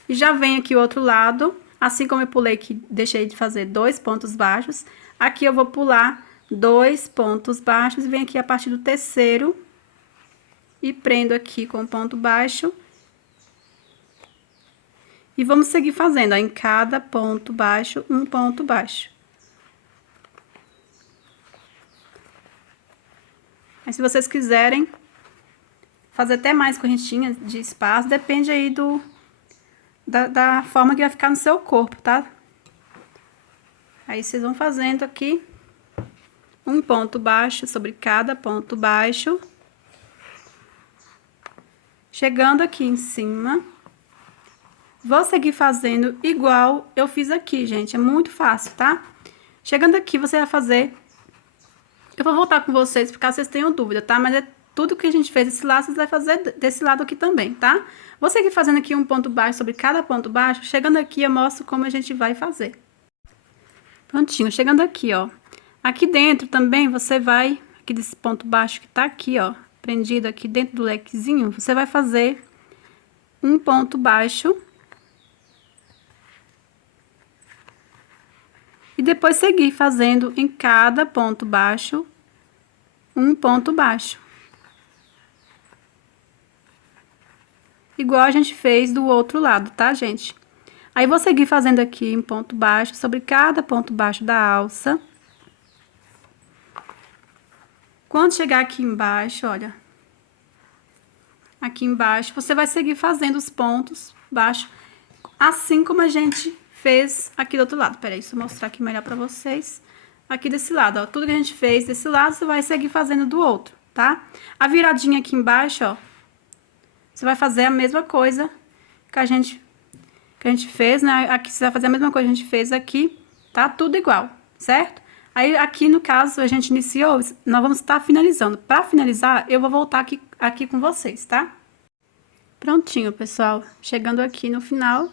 E já venho aqui o outro lado, assim como eu pulei que deixei de fazer 2 pontos baixos. Aqui eu vou pular 2 pontos baixos e venho aqui a partir do terceiro e prendo aqui com ponto baixo. E vamos seguir fazendo, ó, em cada ponto baixo, um ponto baixo. Aí, se vocês quiserem fazer até mais correntinhas de espaço, depende aí da forma que vai ficar no seu corpo, tá? Aí, vocês vão fazendo aqui um ponto baixo sobre cada ponto baixo. Chegando aqui em cima, vou seguir fazendo igual eu fiz aqui, gente. É muito fácil, tá? Chegando aqui, você vai fazer... Eu vou voltar com vocês, por caso vocês tenham dúvida, tá? Mas é tudo que a gente fez desse lado, vocês vão fazer desse lado aqui também, tá? Vou seguir fazendo aqui um ponto baixo sobre cada ponto baixo. Chegando aqui, eu mostro como a gente vai fazer. Prontinho, chegando aqui, ó. Aqui dentro também, você vai... Aqui desse ponto baixo que tá aqui, ó, prendido aqui dentro do lequezinho, você vai fazer um ponto baixo. E depois seguir fazendo em cada ponto baixo, um ponto baixo. Igual a gente fez do outro lado, tá, gente? Aí, vou seguir fazendo aqui em ponto baixo, sobre cada ponto baixo da alça. Quando chegar aqui embaixo, olha. Aqui embaixo, você vai seguir fazendo os pontos baixos, assim como a gente fez aqui do outro lado. Peraí, deixa eu mostrar aqui melhor pra vocês. Aqui desse lado, ó, tudo que a gente fez desse lado, você vai seguir fazendo do outro, tá? A viradinha aqui embaixo, ó, você vai fazer a mesma coisa que a gente fez, né? Aqui você vai fazer a mesma coisa que a gente fez aqui, tá? Tudo igual, certo? Aí, aqui no caso, a gente iniciou, nós vamos estar finalizando. Pra finalizar, eu vou voltar aqui com vocês, tá? Prontinho, pessoal. Chegando aqui no final,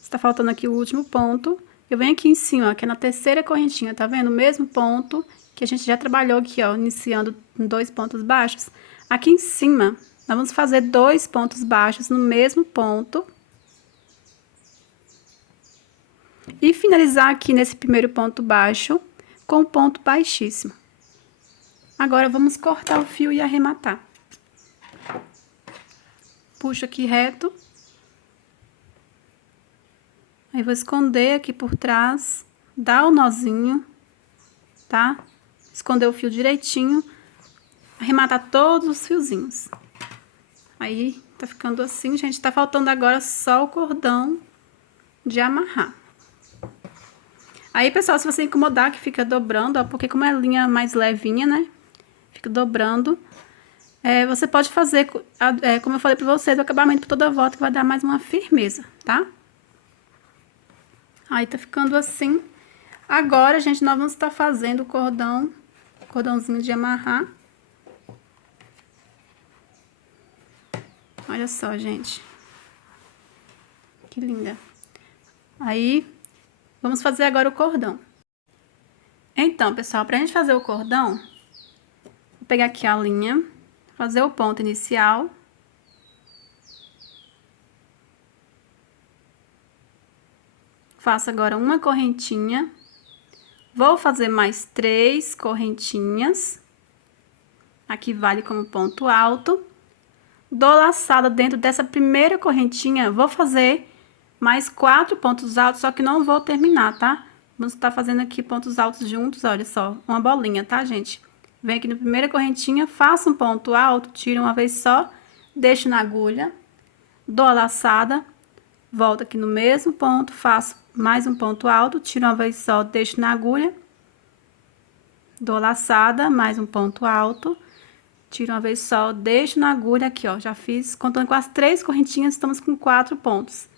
está faltando aqui o último ponto. Eu venho aqui em cima, ó, que é na terceira correntinha, tá vendo? O mesmo ponto que a gente já trabalhou aqui, ó, iniciando em 2 pontos baixos. Aqui em cima, nós vamos fazer 2 pontos baixos no mesmo ponto. E finalizar aqui nesse primeiro ponto baixo com um ponto baixíssimo. Agora, vamos cortar o fio e arrematar. Puxo aqui reto. Aí, vou esconder aqui por trás, dar o nozinho, tá? Esconder o fio direitinho, arrematar todos os fiozinhos. Aí, tá ficando assim, gente. Tá faltando agora só o cordão de amarrar. Aí, pessoal, se você incomodar que fica dobrando, ó, porque como é linha mais levinha, né? Fica dobrando. Você pode fazer, como eu falei pra vocês, o acabamento por toda a volta, que vai dar mais uma firmeza, tá? Aí, tá ficando assim. Agora, gente, nós vamos estar fazendo o cordãozinho de amarrar. Olha só, gente. Que linda. Aí, vamos fazer agora o cordão. Então, pessoal, pra gente fazer o cordão, vou pegar aqui a linha, fazer o ponto inicial. Faço agora uma correntinha. Vou fazer mais 3 correntinhas. Aqui vale como ponto alto. Dou laçada dentro dessa primeira correntinha. Vou fazer mais 4 pontos altos, só que não vou terminar, tá? Vamos estar fazendo aqui pontos altos juntos, olha só, uma bolinha, tá, gente? Vem aqui na primeira correntinha, faço um ponto alto, tiro uma vez só, deixo na agulha, dou a laçada, volto aqui no mesmo ponto, faço mais um ponto alto, tiro uma vez só, deixo na agulha, dou a laçada, mais um ponto alto, tiro uma vez só, deixo na agulha aqui, ó, já fiz, contando com as 3 correntinhas, estamos com 4 pontos.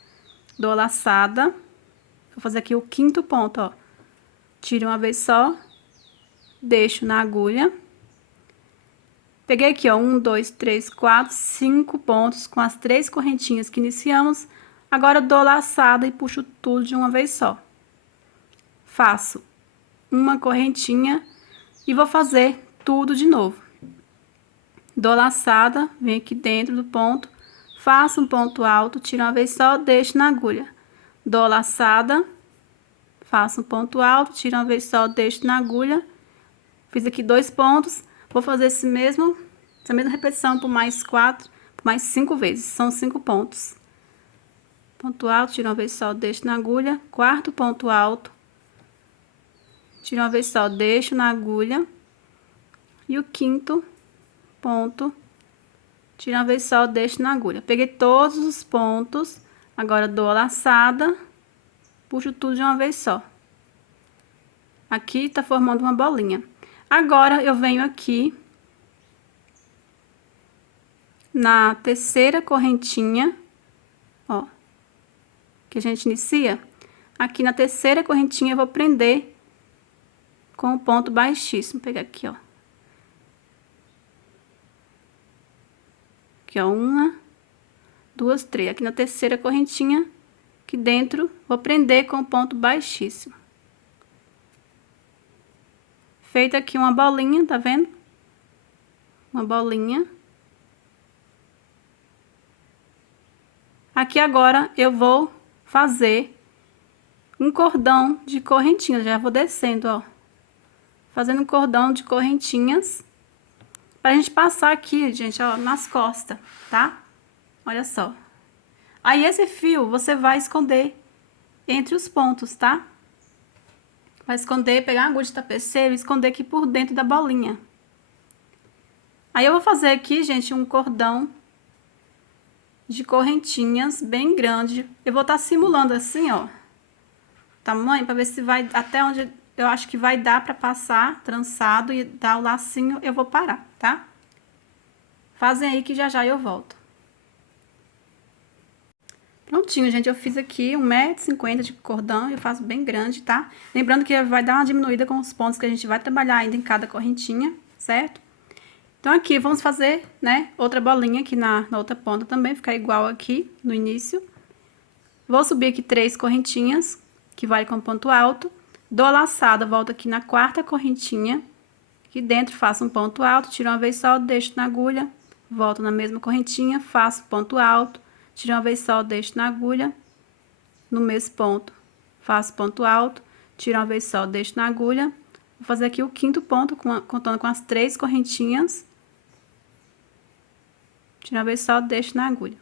Dou a laçada, vou fazer aqui o 5º ponto, ó, tiro uma vez só, deixo na agulha. Peguei aqui, ó, 1, 2, 3, 4, 5 pontos com as 3 correntinhas que iniciamos. Agora, dou laçada e puxo tudo de uma vez só. Faço uma correntinha e vou fazer tudo de novo. Dou laçada, venho aqui dentro do ponto, faço um ponto alto, tiro uma vez só, deixo na agulha. Dou laçada, faço um ponto alto, tiro uma vez só, deixo na agulha. Fiz aqui 2 pontos. Vou fazer essa mesma repetição por mais 4, por mais 5 vezes. São 5 pontos. Ponto alto, tiro uma vez só, deixo na agulha. 4º ponto alto. Tiro uma vez só, deixo na agulha. E o 5º ponto, tiro uma vez só, deixo na agulha. Peguei todos os pontos. Agora, dou a laçada. Puxo tudo de uma vez só. Aqui tá formando uma bolinha. Agora, eu venho aqui na 3ª correntinha, ó, que a gente inicia. Aqui na 3ª correntinha, eu vou prender com o ponto baixíssimo. Vou pegar aqui, ó. Aqui, ó, 1, 2, 3. Aqui na 3ª correntinha, aqui dentro, vou prender com o ponto baixíssimo. Feita aqui uma bolinha, tá vendo? Uma bolinha. Aqui agora eu vou fazer um cordão de correntinhas. Já vou descendo, ó. Fazendo um cordão de correntinhas. Pra gente passar aqui, gente, ó, nas costas, tá? Olha só. Aí esse fio você vai esconder entre os pontos, tá? Vai esconder, pegar uma agulha de tapeceiro e esconder aqui por dentro da bolinha. Aí eu vou fazer aqui, gente, um cordão de correntinhas bem grande. Eu vou estar simulando assim, ó, tamanho, para ver se vai até onde eu acho que vai dar para passar trançado e dar o lacinho, eu vou parar, tá? Fazem aí que já já eu volto. Prontinho, gente, eu fiz aqui 1,50 m de cordão, eu faço bem grande, tá? Lembrando que vai dar uma diminuída com os pontos que a gente vai trabalhar ainda em cada correntinha, certo? Então, aqui, vamos fazer, né, outra bolinha aqui na outra ponta também, ficar igual aqui no início. Vou subir aqui 3 correntinhas, que vai com ponto alto. Dou a laçada, volto aqui na 4ª correntinha. Aqui dentro, faço um ponto alto, tiro uma vez só, deixo na agulha. Volto na mesma correntinha, faço ponto alto. Tiro uma vez só, deixo na agulha, no mesmo ponto, faço ponto alto, tiro uma vez só, deixo na agulha. Vou fazer aqui o 5º ponto, contando com as 3 correntinhas. Tiro uma vez só, deixo na agulha.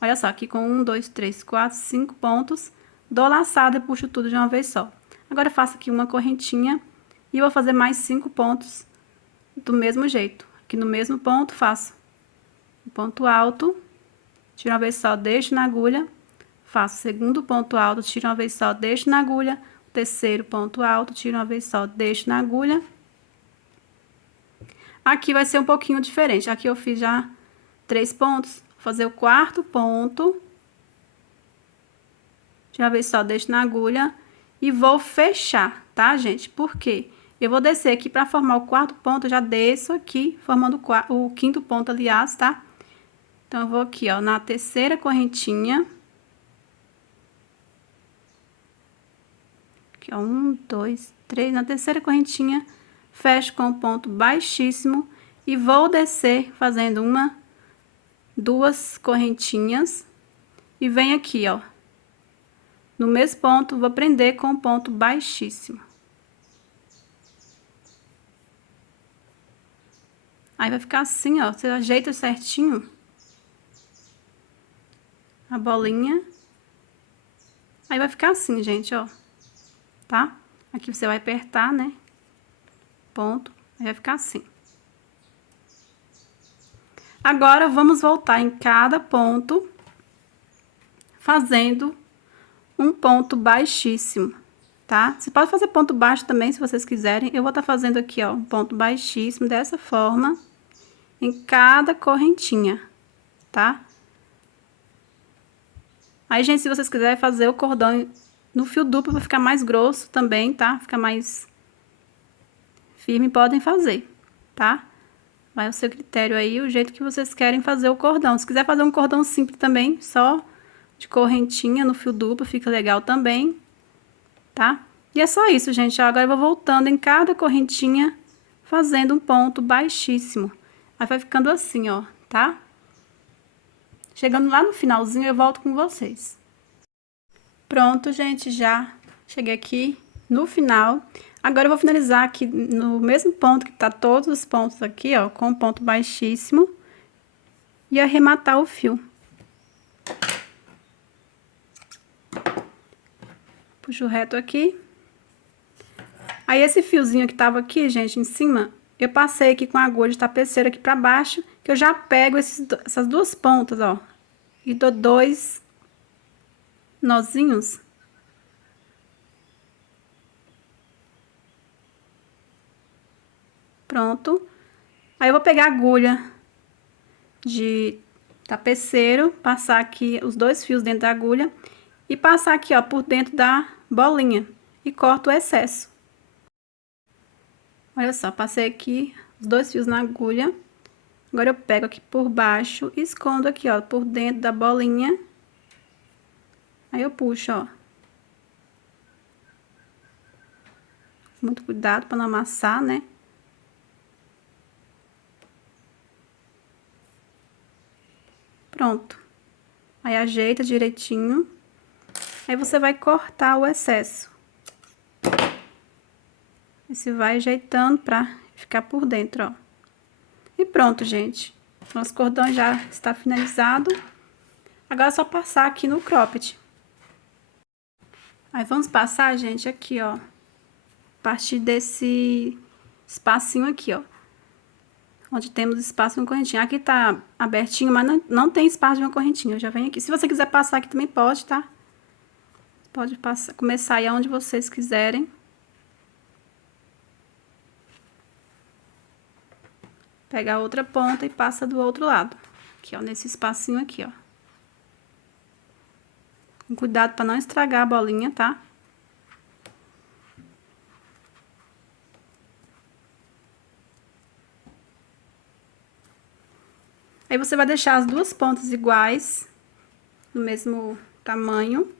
Olha só, aqui com 1, 2, 3, 4, 5 pontos, dou laçada e puxo tudo de uma vez só. Agora, eu faço aqui uma correntinha e vou fazer mais 5 pontos do mesmo jeito. Aqui no mesmo ponto, faço um ponto alto. Tiro uma vez só, deixo na agulha, faço o 2º ponto alto, tiro uma vez só, deixo na agulha, o 3º ponto alto, tiro uma vez só, deixo na agulha. Aqui vai ser um pouquinho diferente, aqui eu fiz já 3 pontos, vou fazer o 4º ponto, tiro uma vez só, deixo na agulha e vou fechar, tá, gente? Por quê? Eu vou descer aqui para formar o 4º ponto, eu já desço aqui, formando o 5º ponto, aliás, tá? Então, eu vou aqui, ó, na 3ª correntinha. Aqui, ó, 1, 2, 3. Na 3ª correntinha, fecho com o ponto baixíssimo e vou descer fazendo 1, 2 correntinhas. E venho aqui, ó, no mesmo ponto, vou prender com o ponto baixíssimo. Aí, vai ficar assim, ó, você ajeita certinho a bolinha. Aí, vai ficar assim, gente, ó, tá? Aqui você vai apertar, né? Ponto, aí vai ficar assim. Agora, vamos voltar em cada ponto, fazendo um ponto baixíssimo, tá? Você pode fazer ponto baixo também, se vocês quiserem. Eu vou estar fazendo aqui, ó, um ponto baixíssimo, dessa forma, em cada correntinha, tá? Aí, gente, se vocês quiserem fazer o cordão no fio duplo, vai ficar mais grosso também, tá? Fica mais firme, podem fazer, tá? Vai ao seu critério aí, o jeito que vocês querem fazer o cordão. Se quiser fazer um cordão simples também, só de correntinha no fio duplo, fica legal também, tá? E é só isso, gente. Agora eu vou voltando em cada correntinha, fazendo um ponto baixíssimo. Aí vai ficando assim, ó, tá? Chegando lá no finalzinho, eu volto com vocês. Pronto, gente, já cheguei aqui no final. Agora eu vou finalizar aqui no mesmo ponto que tá todos os pontos aqui, ó, com um ponto baixíssimo. E arrematar o fio. Puxo reto aqui. Aí, esse fiozinho que tava aqui, gente, em cima, eu passei aqui com a agulha de tapeceiro aqui pra baixo, que eu já pego essas duas pontas, ó, e dou 2 nozinhos. Pronto. Aí, eu vou pegar a agulha de tapeceiro, passar aqui os 2 fios dentro da agulha e passar aqui, ó, por dentro da bolinha e corto o excesso. Olha só, passei aqui os 2 fios na agulha. Agora eu pego aqui por baixo e escondo aqui, ó, por dentro da bolinha. Aí eu puxo, ó. Muito cuidado para não amassar, né? Pronto. Aí ajeita direitinho. Aí você vai cortar o excesso. E você vai ajeitando pra ficar por dentro, ó. E pronto, gente. Nosso cordão já está finalizado. Agora é só passar aqui no cropped. Aí vamos passar, gente, aqui, ó. A partir desse espacinho aqui, ó. Onde temos espaço de uma correntinha. Aqui tá abertinho, mas não tem espaço de uma correntinha. Eu já venho aqui. Se você quiser passar aqui também pode, tá? Pode passar, começar aí onde vocês quiserem. Pega a outra ponta e passa do outro lado. Aqui, ó, nesse espacinho aqui, ó. Com cuidado para não estragar a bolinha, tá? Aí você vai deixar as duas pontas iguais, no mesmo tamanho.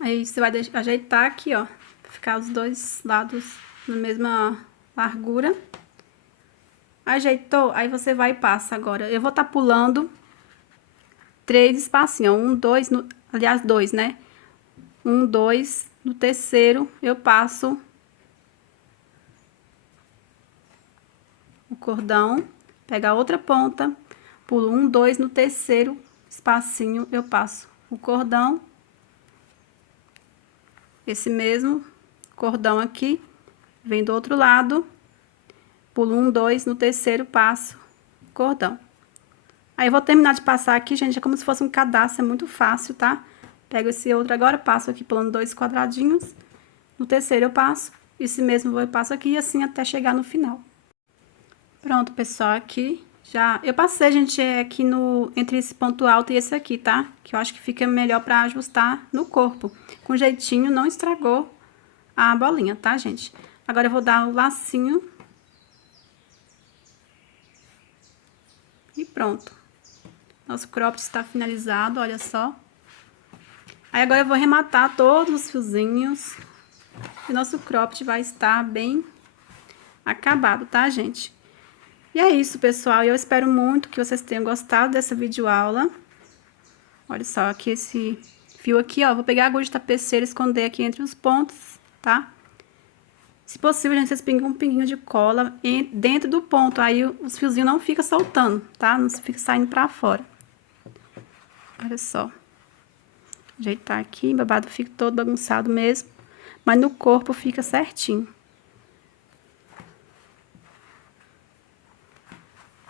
Aí você vai ajeitar aqui, ó, pra ficar os dois lados na mesma largura. Ajeitou, aí você vai e passa agora. Eu vou estar pulando 3 espacinhos, 1, 2, aliás, 2, né? 1, 2, no terceiro eu passo o cordão, pega a outra ponta, pulo 1, 2, no terceiro espacinho eu passo o cordão. Esse mesmo cordão aqui, vem do outro lado, pulo 1, 2, no terceiro passo cordão. Aí eu vou terminar de passar aqui, gente, é como se fosse um cadastro, é muito fácil, tá? Pego esse outro agora, passo aqui pulando 2 quadradinhos, no terceiro eu passo, esse mesmo eu passo aqui e assim até chegar no final. Pronto, pessoal, aqui já... Eu passei, gente, aqui entre esse ponto alto e esse aqui, tá? Que eu acho que fica melhor pra ajustar no corpo. Com jeitinho, não estragou a bolinha, tá, gente? Agora eu vou dar o lacinho. E pronto. Nosso cropped está finalizado, olha só. Aí agora eu vou arrematar todos os fiozinhos. E nosso cropped vai estar bem acabado, tá, gente? E é isso, pessoal. Eu espero muito que vocês tenham gostado dessa videoaula. Olha só, aqui esse fio aqui, ó. Vou pegar a agulha de tapeceiro e esconder aqui entre os pontos, tá? Se possível, gente, vocês pingam um pinguinho de cola dentro do ponto. Aí os fiozinhos não ficam soltando, tá? Não fica saindo pra fora. Olha só. Ajeitar aqui, o babado fica todo bagunçado mesmo, mas no corpo fica certinho.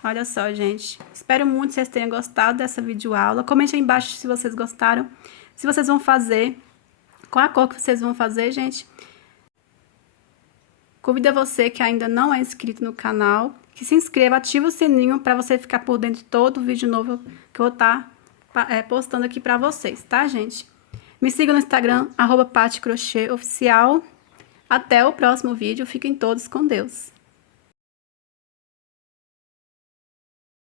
Olha só, gente. Espero muito que vocês tenham gostado dessa videoaula. Comente aí embaixo se vocês gostaram. Se vocês vão fazer, qual a cor que vocês vão fazer, gente. Convido a você que ainda não é inscrito no canal, que se inscreva, ativa o sininho para você ficar por dentro de todo vídeo novo que eu vou estar postando aqui para vocês, tá, gente? Me siga no Instagram, @PatiCrochêOficial. Até o próximo vídeo. Fiquem todos com Deus.